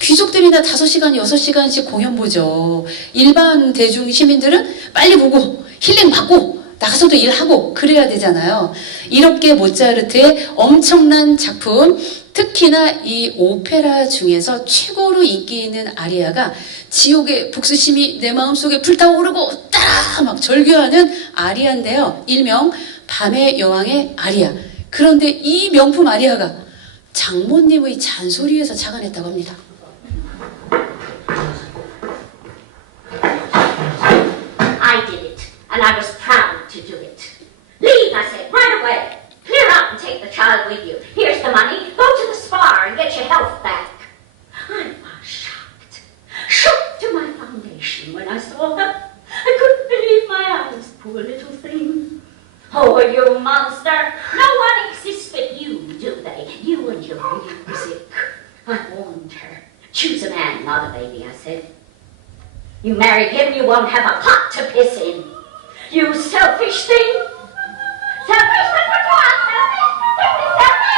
귀족들이나 5시간, 6시간씩 공연 보죠. 일반 대중 시민들은 빨리 보고 힐링 받고 나가서도 일하고 그래야 되잖아요. 이렇게 모차르트의 엄청난 작품, 특히나 이 오페라 중에서 최고로 인기 있는 아리아가 지옥의 복수심이 내 마음속에 불타오르고 따라 막 절규하는 아리아인데요. 일명 밤의 여왕의 아리아. 그런데 이 명품 아리아가 장모님의 잔소리에서 착안했다고 합니다. I did it, and I was proud to do it. Leave, I said, right away. Clear out and take the child with you. Here's the money. Go to the spa and get your health back. I was shocked to my foundation when I saw her. I couldn't believe my eyes, poor little thing. Oh, you monster! No one exists but you, do they? You and your music. I warned her. Choose a man, not a baby, I said. You marry him, you won't have a pot to piss in. You selfish thing! Selfish, that's what you are, selfish! Selfish!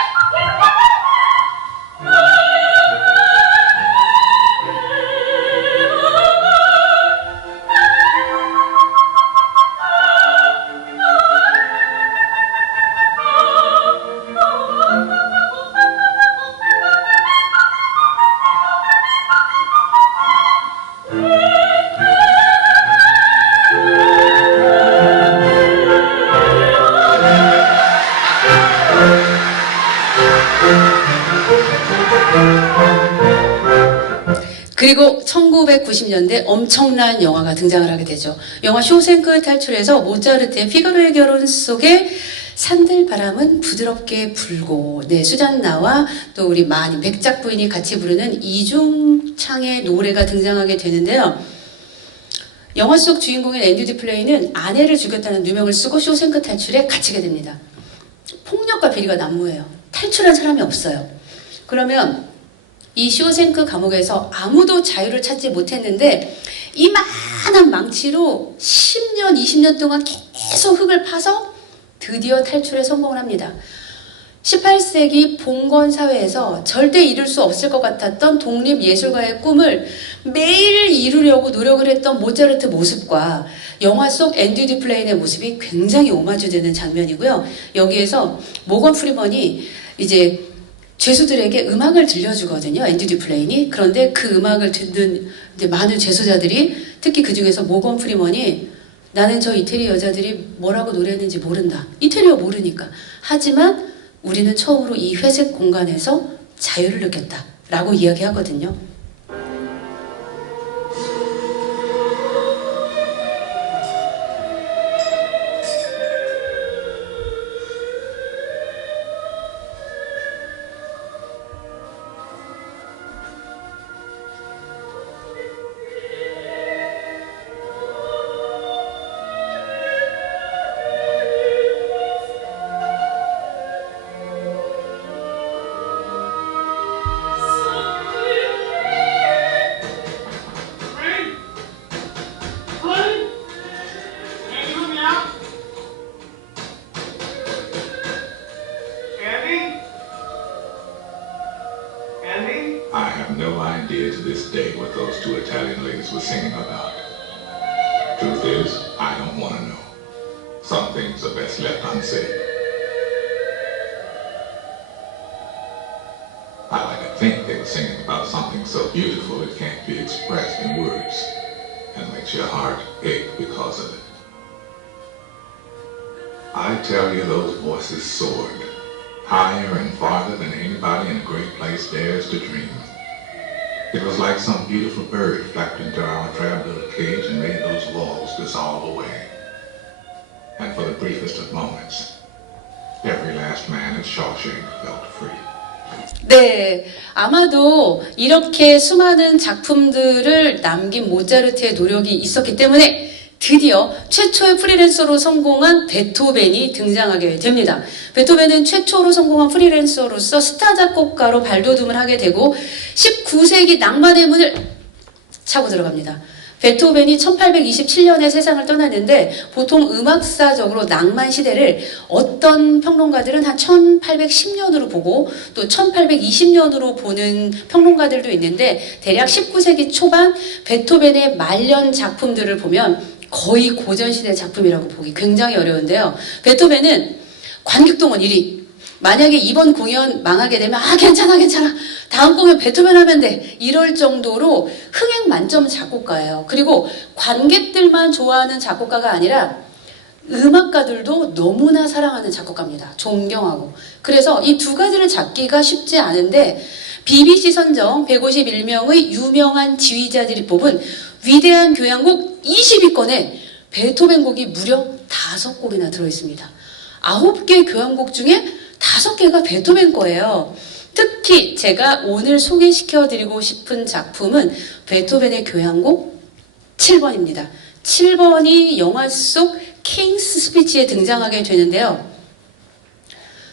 그리고 1990년대 엄청난 영화가 등장을 하게 되죠. 영화 쇼생크 탈출에서 모차르트의 피가로의 결혼 속에 산들바람은 부드럽게 불고, 네, 수잔나와 또 우리 마님 백작 부인이 같이 부르는 이중창의 노래가 등장하게 되는데요. 영화 속 주인공인 앤디 듀플레이는 아내를 죽였다는 누명을 쓰고 쇼생크 탈출에 갇히게 됩니다. 폭력과 비리가 난무해요. 탈출한 사람이 없어요. 그러면 이 쇼생크 감옥에서 아무도 자유를 찾지 못했는데 이만한 망치로 10년, 20년 동안 계속 흙을 파서 드디어 탈출에 성공을 합니다. 18세기 봉건 사회에서 절대 이룰 수 없을 것 같았던 독립예술가의 꿈을 매일 이루려고 노력을 했던 모차르트 모습과 영화 속 앤디 듀플레인의 모습이 굉장히 오마주되는 장면이고요. 여기에서 모건 프리먼이 이제 죄수들에게 음악을 들려주거든요. 앤디 듀플레인이. 그런데 그 음악을 듣는 이제 많은 죄수자들이, 특히 그 중에서 모건 프리먼이 나는 저 이태리 여자들이 뭐라고 노래했는지 모른다. 이태리어 모르니까. 하지만 우리는 처음으로 이 회색 공간에서 자유를 느꼈다. 라고 이야기하거든요. I have no idea to this day what those two Italian ladies were singing about. Truth is, I don't want to know. Some things are best left unsaid. I like to think they were singing about something so beautiful it can't be expressed in words, and makes your heart ache because of it. I tell you, those voices soared, higher and farther than anybody in a great place dares to dream. It was like some beautiful bird flapped into our drab little cage and made those walls dissolve away. And for the briefest of moments, every last man in Shawshank felt free. 네, 아마도 이렇게 수많은 작품들을 남긴 모차르트의 노력이 있었기 때문에 드디어 최초의 프리랜서로 성공한 베토벤이 등장하게 됩니다. 베토벤은 최초로 성공한 프리랜서로서 스타 작곡가로 발돋움을 하게 되고 19세기 낭만의 문을 차고 들어갑니다. 베토벤이 1827년에 세상을 떠났는데 보통 음악사적으로 낭만 시대를 어떤 평론가들은 한 1810년으로 보고 또 1820년으로 보는 평론가들도 있는데 대략 19세기 초반 베토벤의 말년 작품들을 보면 거의 고전시대 작품이라고 보기 굉장히 어려운데요. 베토벤은 관객동원 1위. 만약에 이번 공연 망하게 되면 괜찮아 다음 공연 베토벤 하면 돼 이럴 정도로 흥행 만점 작곡가예요. 그리고 관객들만 좋아하는 작곡가가 아니라 음악가들도 너무나 사랑하는 작곡가입니다. 존경하고. 그래서 이 두 가지를 잡기가 쉽지 않은데 BBC 선정 151명의 유명한 지휘자들이 뽑은 위대한 교향곡 20위권에 베토벤 곡이 무려 5곡이나 들어있습니다. 9개 교향곡 중에 5개가 베토벤 거예요. 특히 제가 오늘 소개시켜드리고 싶은 작품은 베토벤의 교향곡 7번입니다. 7번이 영화 속 킹스 스피치에 등장하게 되는데요.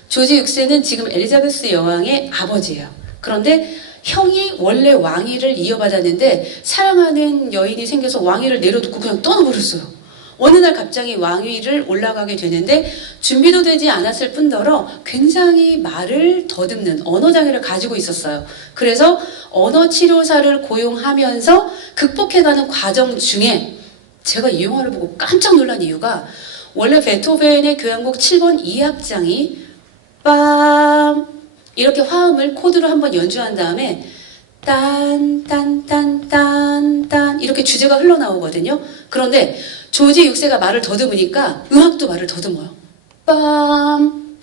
조지 6세는 지금 엘리자베스 여왕의 아버지예요. 그런데 형이 원래 왕위를 이어받았는데 사랑하는 여인이 생겨서 왕위를 내려놓고 그냥 떠나버렸어요. 어느 날 갑자기 왕위를 올라가게 되는데 준비도 되지 않았을 뿐더러 굉장히 말을 더듬는 언어장애를 가지고 있었어요. 그래서 언어치료사를 고용하면서 극복해가는 과정 중에 제가 이 영화를 보고 깜짝 놀란 이유가 원래 베토벤의 교향곡 7번 2악장이 빰 이렇게 화음을 코드로 한번 연주한 다음에 딴 이렇게 주제가 흘러나오거든요. 그런데 조지 6세가 말을 더듬으니까 음악도 말을 더듬어요. 빰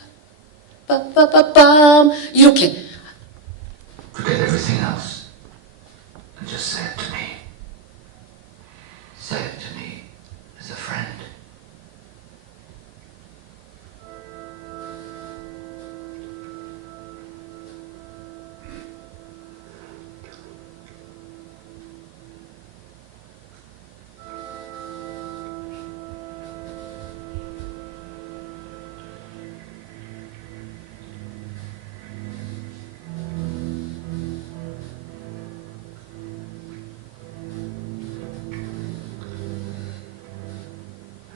빠빠빠빰 이렇게. Forget everything else and just say it to me. Say it to me as a friend.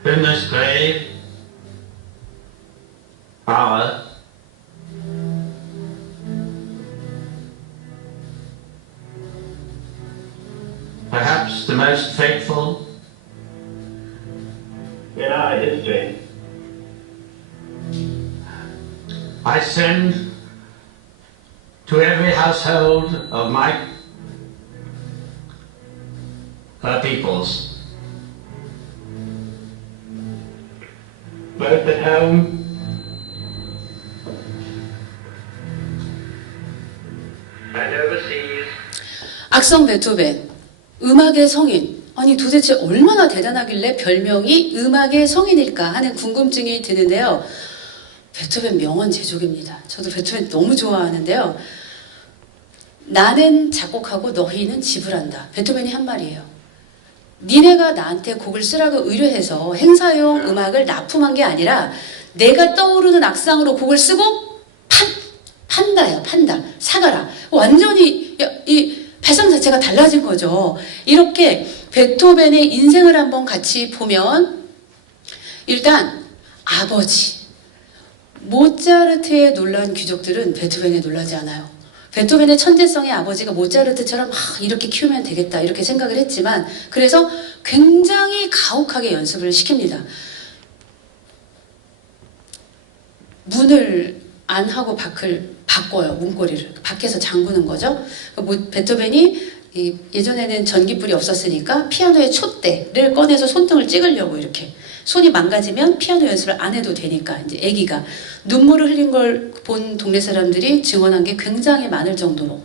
In this grave, power, perhaps the most fateful in our history, I send to every household of her peoples, both at home and overseas. 악성 베토벤, 음악의 성인. 아니 도대체 얼마나 대단하길래 별명이 음악의 성인일까 하는 궁금증이 드는데요. 베토벤 명언 제조기입니다. 저도 베토벤 너무 좋아하는데요. 나는 작곡하고 너희는 지불한다. 베토벤이 한 말이에요. 니네가 나한테 곡을 쓰라고 의뢰해서 행사용 음악을 납품한 게 아니라 내가 떠오르는 악상으로 곡을 쓰고 판다요. 판다. 사가라. 완전히 이 발상 자체가 달라진 거죠. 이렇게 베토벤의 인생을 한번 같이 보면 일단 아버지. 모차르트의 놀란 귀족들은 베토벤에 놀라지 않아요. 베토벤의 천재성의 아버지가 모차르트처럼 이렇게 키우면 되겠다 이렇게 생각을 했지만 그래서 굉장히 가혹하게 연습을 시킵니다. 문을 안 하고 밖을 바꿔요. 문고리를 밖에서 잠그는 거죠. 베토벤이 예전에는 전기불이 없었으니까 피아노의 촛대를 꺼내서 손등을 찍으려고 이렇게 손이 망가지면 피아노 연습을 안 해도 되니까 이제 아기가 눈물을 흘린 걸 본 동네 사람들이 증언한 게 굉장히 많을 정도로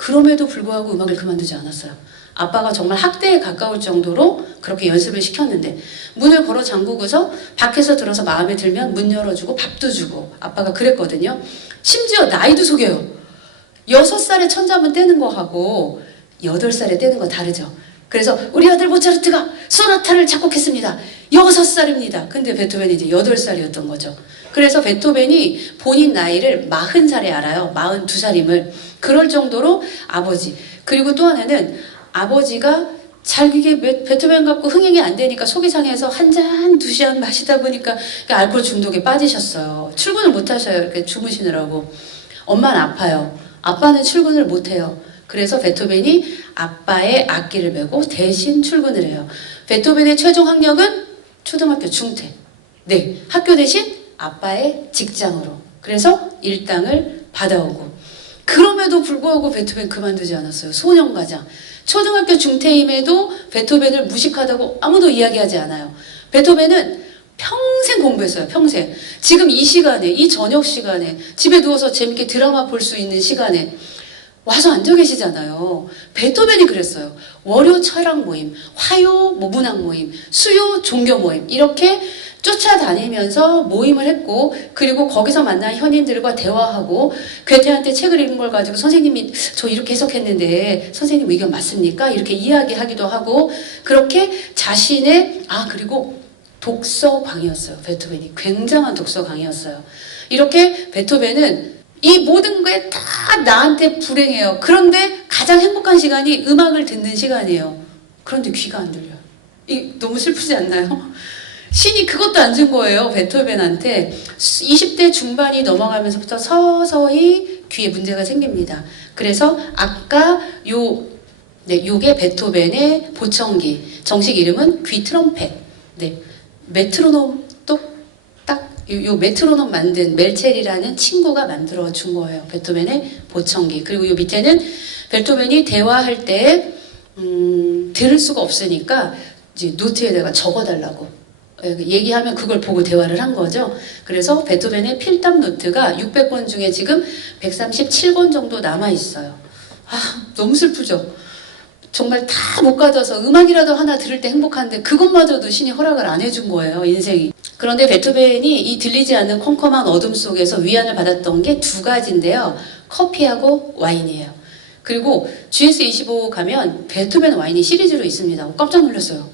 그럼에도 불구하고 음악을 그만두지 않았어요. 아빠가 정말 학대에 가까울 정도로 그렇게 연습을 시켰는데 문을 걸어 잠그고서 밖에서 들어서 마음에 들면 문 열어주고 밥도 주고 아빠가 그랬거든요. 심지어 나이도 속여요. 6살에 천자문 떼는 거하고 8살에 떼는 거 다르죠. 그래서 우리 아들 모차르트가 소나타를 작곡했습니다. 6살입니다. 근데 베토벤이 이제 8살이었던 거죠. 그래서 베토벤이 본인 나이를 40살에 알아요. 42살임을. 그럴 정도로 아버지. 그리고 또 하나는 아버지가 자기게 베토벤 갖고 흥행이 안 되니까 속이 상해서 한 잔, 2잔 마시다 보니까 알코올 중독에 빠지셨어요. 출근을 못 하셔요. 이렇게 주무시느라고. 엄마는 아파요. 아빠는 출근을 못 해요. 그래서 베토벤이 아빠의 악기를 메고 대신 출근을 해요. 베토벤의 최종 학력은 초등학교 중퇴. 네, 학교 대신 아빠의 직장으로. 그래서 일당을 받아오고. 그럼에도 불구하고 베토벤 그만두지 않았어요. 소년가장. 초등학교 중퇴임에도 베토벤을 무식하다고 아무도 이야기하지 않아요. 베토벤은 평생 공부했어요. 평생. 지금 이 시간에, 이 저녁 시간에 집에 누워서 재밌게 드라마 볼 수 있는 시간에 와서 앉아 계시잖아요. 베토벤이 그랬어요. 월요 철학 모임, 화요 문학 모임, 수요 종교 모임 이렇게 쫓아다니면서 모임을 했고 그리고 거기서 만난 현인들과 대화하고 괴테한테 책을 읽은 걸 가지고 선생님이 저 이렇게 해석했는데 선생님 의견 맞습니까? 이렇게 이야기하기도 하고 그렇게 자신의 그리고 독서광이었어요. 베토벤이 굉장한 독서광이었어요. 이렇게 베토벤은 이 모든 게 다 나한테 불행해요. 그런데 가장 행복한 시간이 음악을 듣는 시간이에요. 그런데 귀가 안 들려요. 너무 슬프지 않나요? 신이 그것도 안 준 거예요. 베토벤한테 20대 중반이 넘어가면서부터 서서히 귀에 문제가 생깁니다. 그래서 아까 요게 베토벤의 보청기, 정식 이름은 귀 트럼펫. 네, 메트로놈 요 메트로놈 만든 멜첼이라는 친구가 만들어 준 거예요. 베토벤의 보청기. 그리고 요 밑에는 베토벤이 대화할 때 들을 수가 없으니까 이제 노트에다가 적어달라고 얘기하면 그걸 보고 대화를 한 거죠. 그래서 베토벤의 필담 노트가 600권 중에 지금 137권 정도 남아 있어요. 너무 슬프죠. 정말 다 못 가져서 음악이라도 하나 들을 때 행복한데 그것마저도 신이 허락을 안 해준 거예요. 인생이. 그런데 베토벤이 이 들리지 않는 컴컴한 어둠 속에서 위안을 받았던 게 2가지인데요. 커피하고 와인이에요. 그리고 GS25 가면 베토벤 와인이 시리즈로 있습니다. 깜짝 놀랐어요.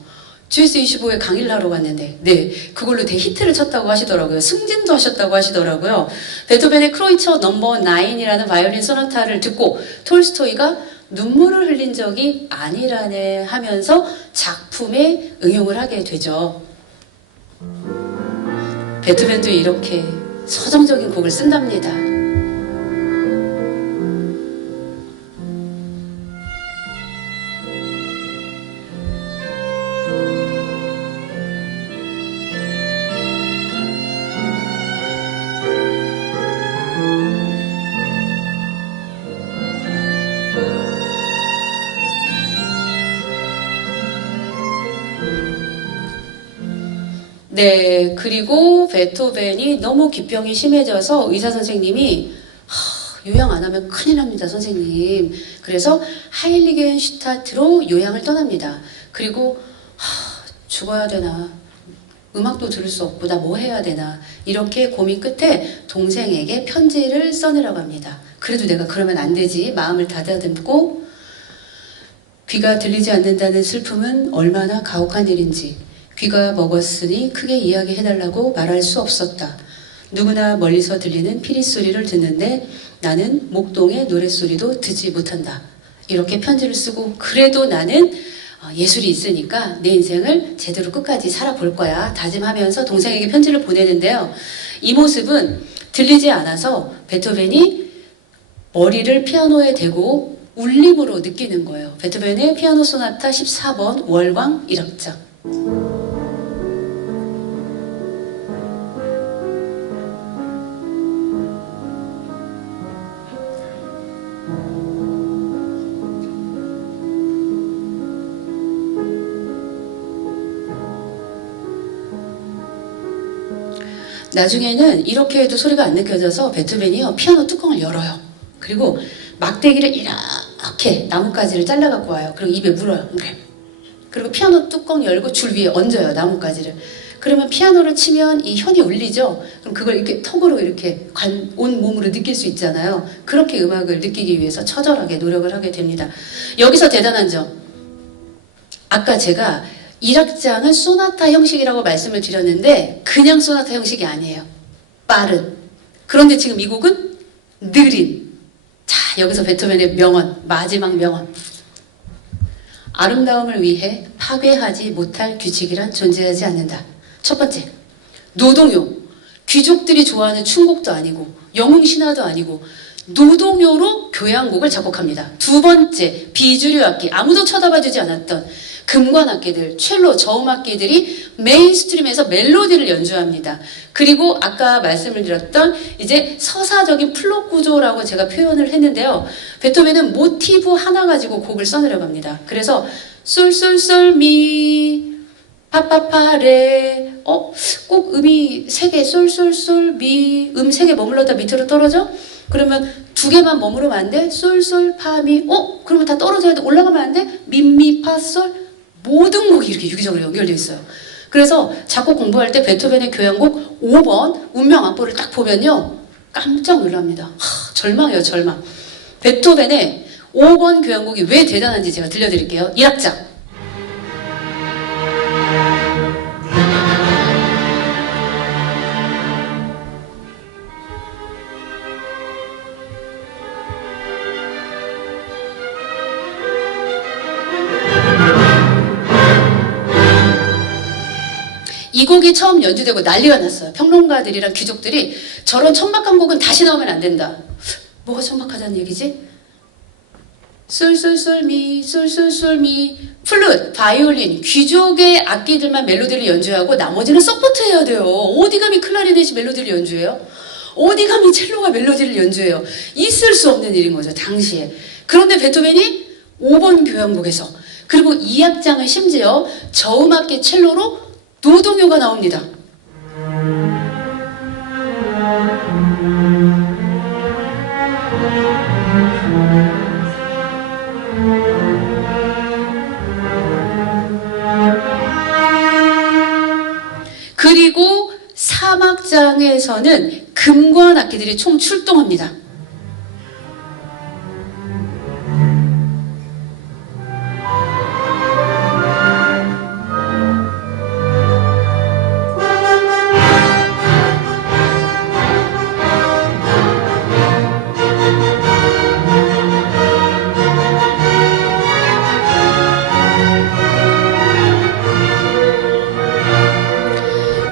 GS25에 강의를 하러 갔는데 그걸로 대히트를 쳤다고 하시더라고요. 승진도 하셨다고 하시더라고요. 베토벤의 크로이처 넘버 9이라는 바이올린 소나타를 듣고 톨스토이가 눈물을 흘린 적이 아니라네 하면서 작품에 응용을 하게 되죠. 베토벤도 이렇게 서정적인 곡을 쓴답니다. 네, 그리고 베토벤이 너무 기병이 심해져서 의사 선생님이 요양 안 하면 큰일 납니다, 선생님. 그래서 하일리겐슈타트로 요양을 떠납니다. 그리고 죽어야 되나, 음악도 들을 수 없고 나 뭐 해야 되나 이렇게 고민 끝에 동생에게 편지를 써내라고 합니다. 그래도 내가 그러면 안 되지 마음을 다다듬고 귀가 들리지 않는다는 슬픔은 얼마나 가혹한 일인지 귀가 먹었으니 크게 이야기해달라고 말할 수 없었다. 누구나 멀리서 들리는 피리소리를 듣는데 나는 목동의 노랫소리도 듣지 못한다. 이렇게 편지를 쓰고 그래도 나는 예술이 있으니까 내 인생을 제대로 끝까지 살아볼 거야 다짐하면서 동생에게 편지를 보내는데요. 이 모습은 들리지 않아서 베토벤이 머리를 피아노에 대고 울림으로 느끼는 거예요. 베토벤의 피아노 소나타 14번 월광 1악장. 나중에는 이렇게 해도 소리가 안 느껴져서 베토벤이요 피아노 뚜껑을 열어요. 그리고 막대기를 이렇게 나뭇가지를 잘라 갖고 와요. 그리고 입에 물어요. 이렇게. 그리고 피아노 뚜껑 열고 줄 위에 얹어요. 나뭇가지를. 그러면 피아노를 치면 이 현이 울리죠. 그럼 그걸 이렇게 턱으로 이렇게 온 몸으로 느낄 수 있잖아요. 그렇게 음악을 느끼기 위해서 처절하게 노력을 하게 됩니다. 여기서 대단한 점. 아까 제가 1악장은 소나타 형식이라고 말씀을 드렸는데 그냥 소나타 형식이 아니에요. 빠른. 그런데 지금 이 곡은 느린. 자, 여기서 베토벤의 명언, 마지막 명언. 아름다움을 위해 파괴하지 못할 규칙이란 존재하지 않는다. 첫 번째, 노동요. 귀족들이 좋아하는 춘곡도 아니고 영웅신화도 아니고 노동요로 교향곡을 작곡합니다. 두 번째, 비주류 악기. 아무도 쳐다봐주지 않았던 금관 악기들, 첼로, 저음 악기들이 메인스트림에서 멜로디를 연주합니다. 그리고 아까 말씀을 드렸던 이제 서사적인 플롯 구조라고 제가 표현을 했는데요. 베토벤은 모티브 하나 가지고 곡을 써내려갑니다. 그래서 솔솔솔미 파파파레 꼭 음이 세 개 솔솔솔미 음 세 개 머물렀다 밑으로 떨어져? 그러면 두 개만 머무르면 안 돼? 솔솔파미 그러면 다 떨어져야 돼? 올라가면 안 돼? 미미파솔 모든 곡이 이렇게 유기적으로 연결되어 있어요. 그래서 작곡 공부할 때 베토벤의 교향곡 5번 운명 악보를 딱 보면요. 깜짝 놀랍니다. 절망이에요, 절망. 베토벤의 5번 교향곡이 왜 대단한지 제가 들려드릴게요. 1악장. 이 곡이 처음 연주되고 난리가 났어요. 평론가들이랑 귀족들이 저런 천박한 곡은 다시 나오면 안 된다. 뭐가 천박하다는 얘기지? 솔솔솔미 솔솔솔미 플룻, 바이올린, 귀족의 악기들만 멜로디를 연주하고 나머지는 서포트해야 돼요. 어디 감히 클라리넷이 멜로디를 연주해요? 어디 감히 첼로가 멜로디를 연주해요? 있을 수 없는 일인 거죠, 당시에. 그런데 베토벤이 5번 교향곡에서 그리고 2악장은 심지어 저음악기 첼로로 노동요가 나옵니다. 그리고 3악장에서는 금관 악기들이 총 출동합니다.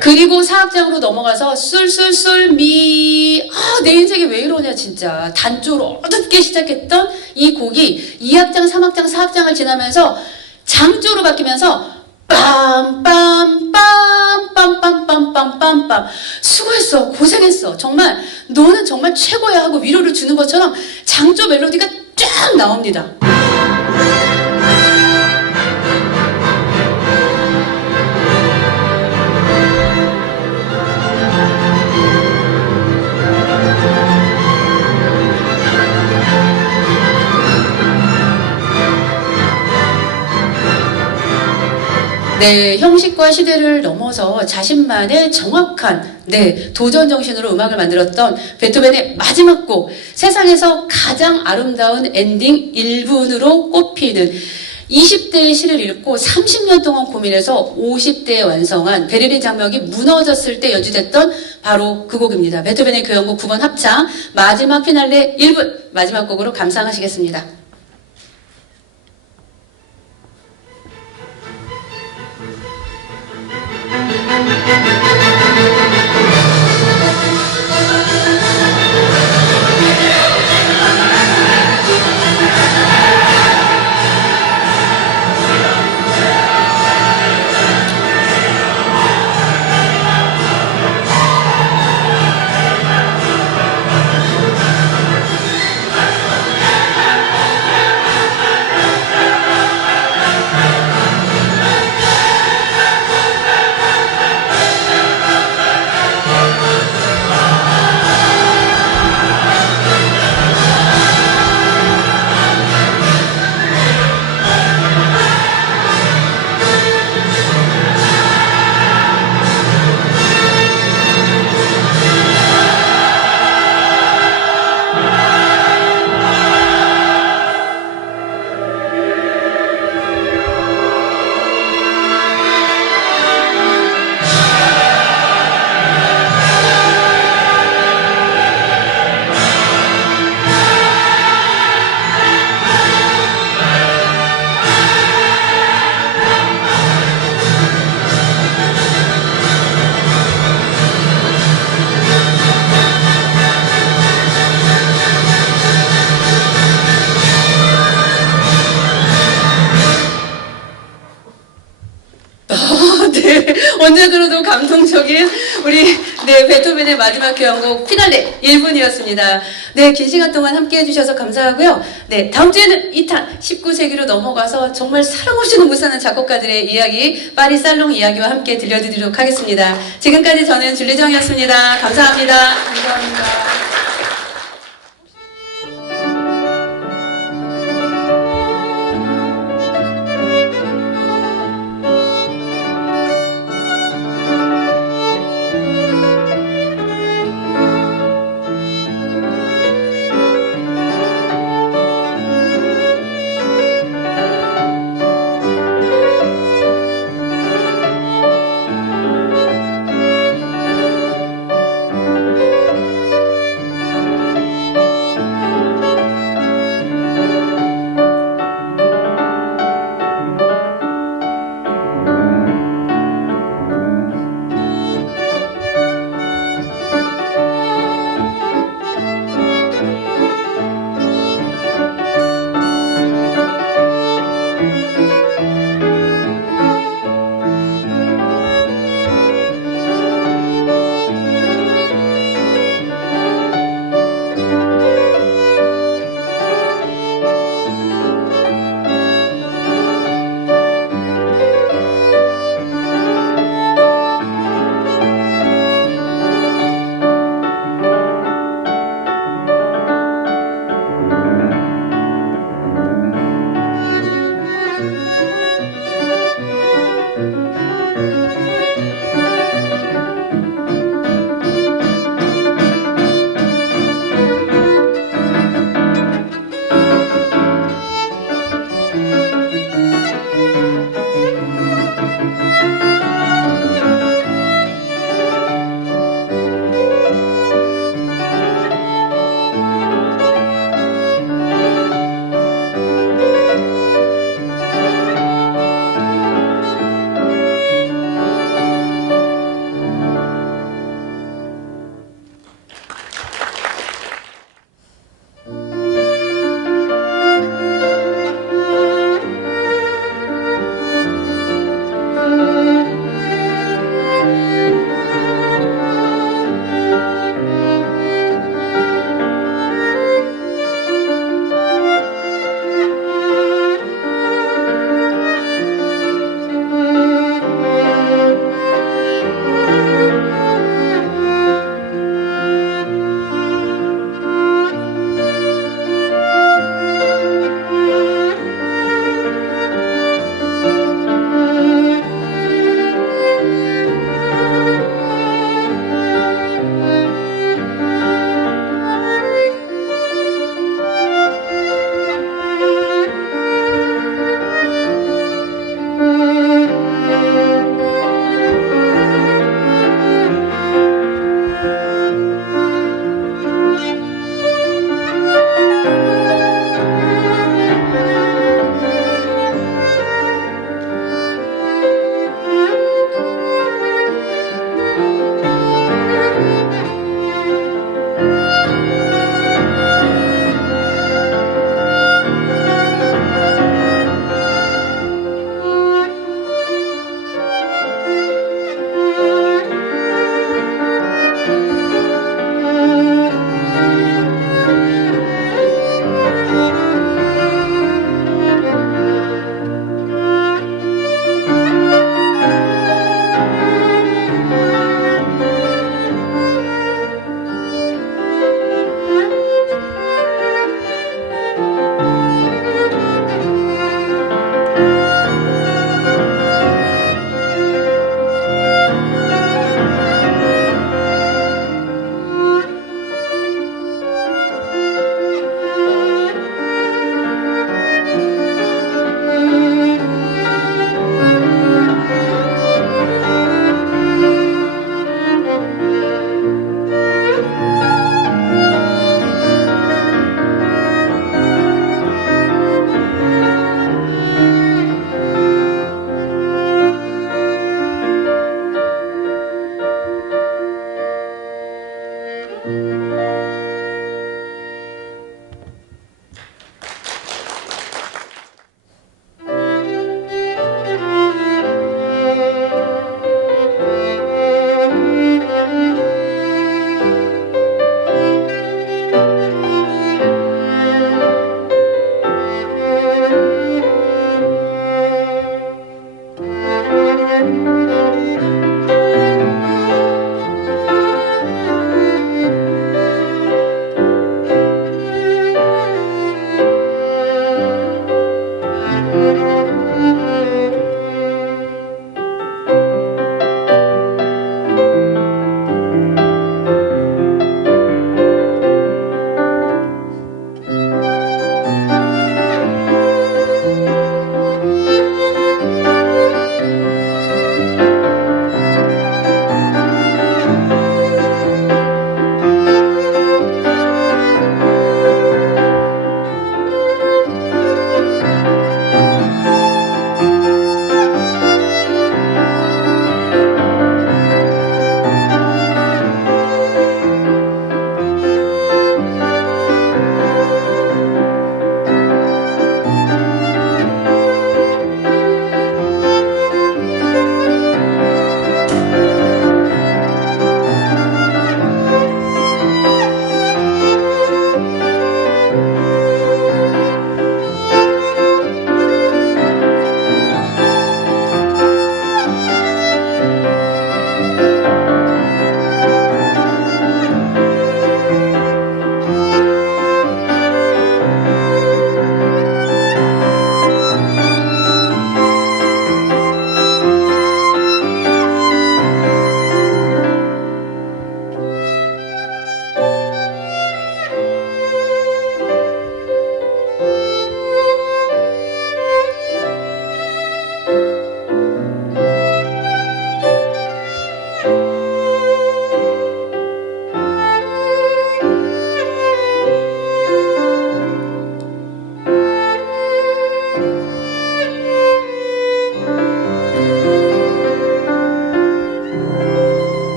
그리고 4악장으로 넘어가서 쏠쏠쏠미 내 인생이 왜 이러냐 진짜 단조로 어둡게 시작했던 이 곡이 2악장, 3악장, 4악장을 지나면서 장조로 바뀌면서 빰빰빰빰빰빰빰빰빰 수고했어 고생했어 정말 너는 정말 최고야 하고 위로를 주는 것처럼 장조 멜로디가 쫙 나옵니다. 네, 형식과 시대를 넘어서 자신만의 정확한 도전 정신으로 음악을 만들었던 베토벤의 마지막 곡, 세상에서 가장 아름다운 엔딩 1분으로 꼽히는 20대의 시를 읽고 30년 동안 고민해서 50대에 완성한 베를린 장벽이 무너졌을 때 연주됐던 바로 그 곡입니다. 베토벤의 교향곡 9번 합창 마지막 피날레 1분 마지막 곡으로 감상하시겠습니다. 언제 들어도 감동적인 우리 네 베토벤의 마지막 교향곡 피날레 1분이었습니다. 네, 긴 시간 동안 함께 해주셔서 감사하고요. 네, 다음 주에는 2탄 19세기로 넘어가서 정말 사랑없이 못 사는 작곡가들의 이야기, 파리 살롱 이야기와 함께 들려드리도록 하겠습니다. 지금까지 저는 줄리정이었습니다. 감사합니다. 감사합니다.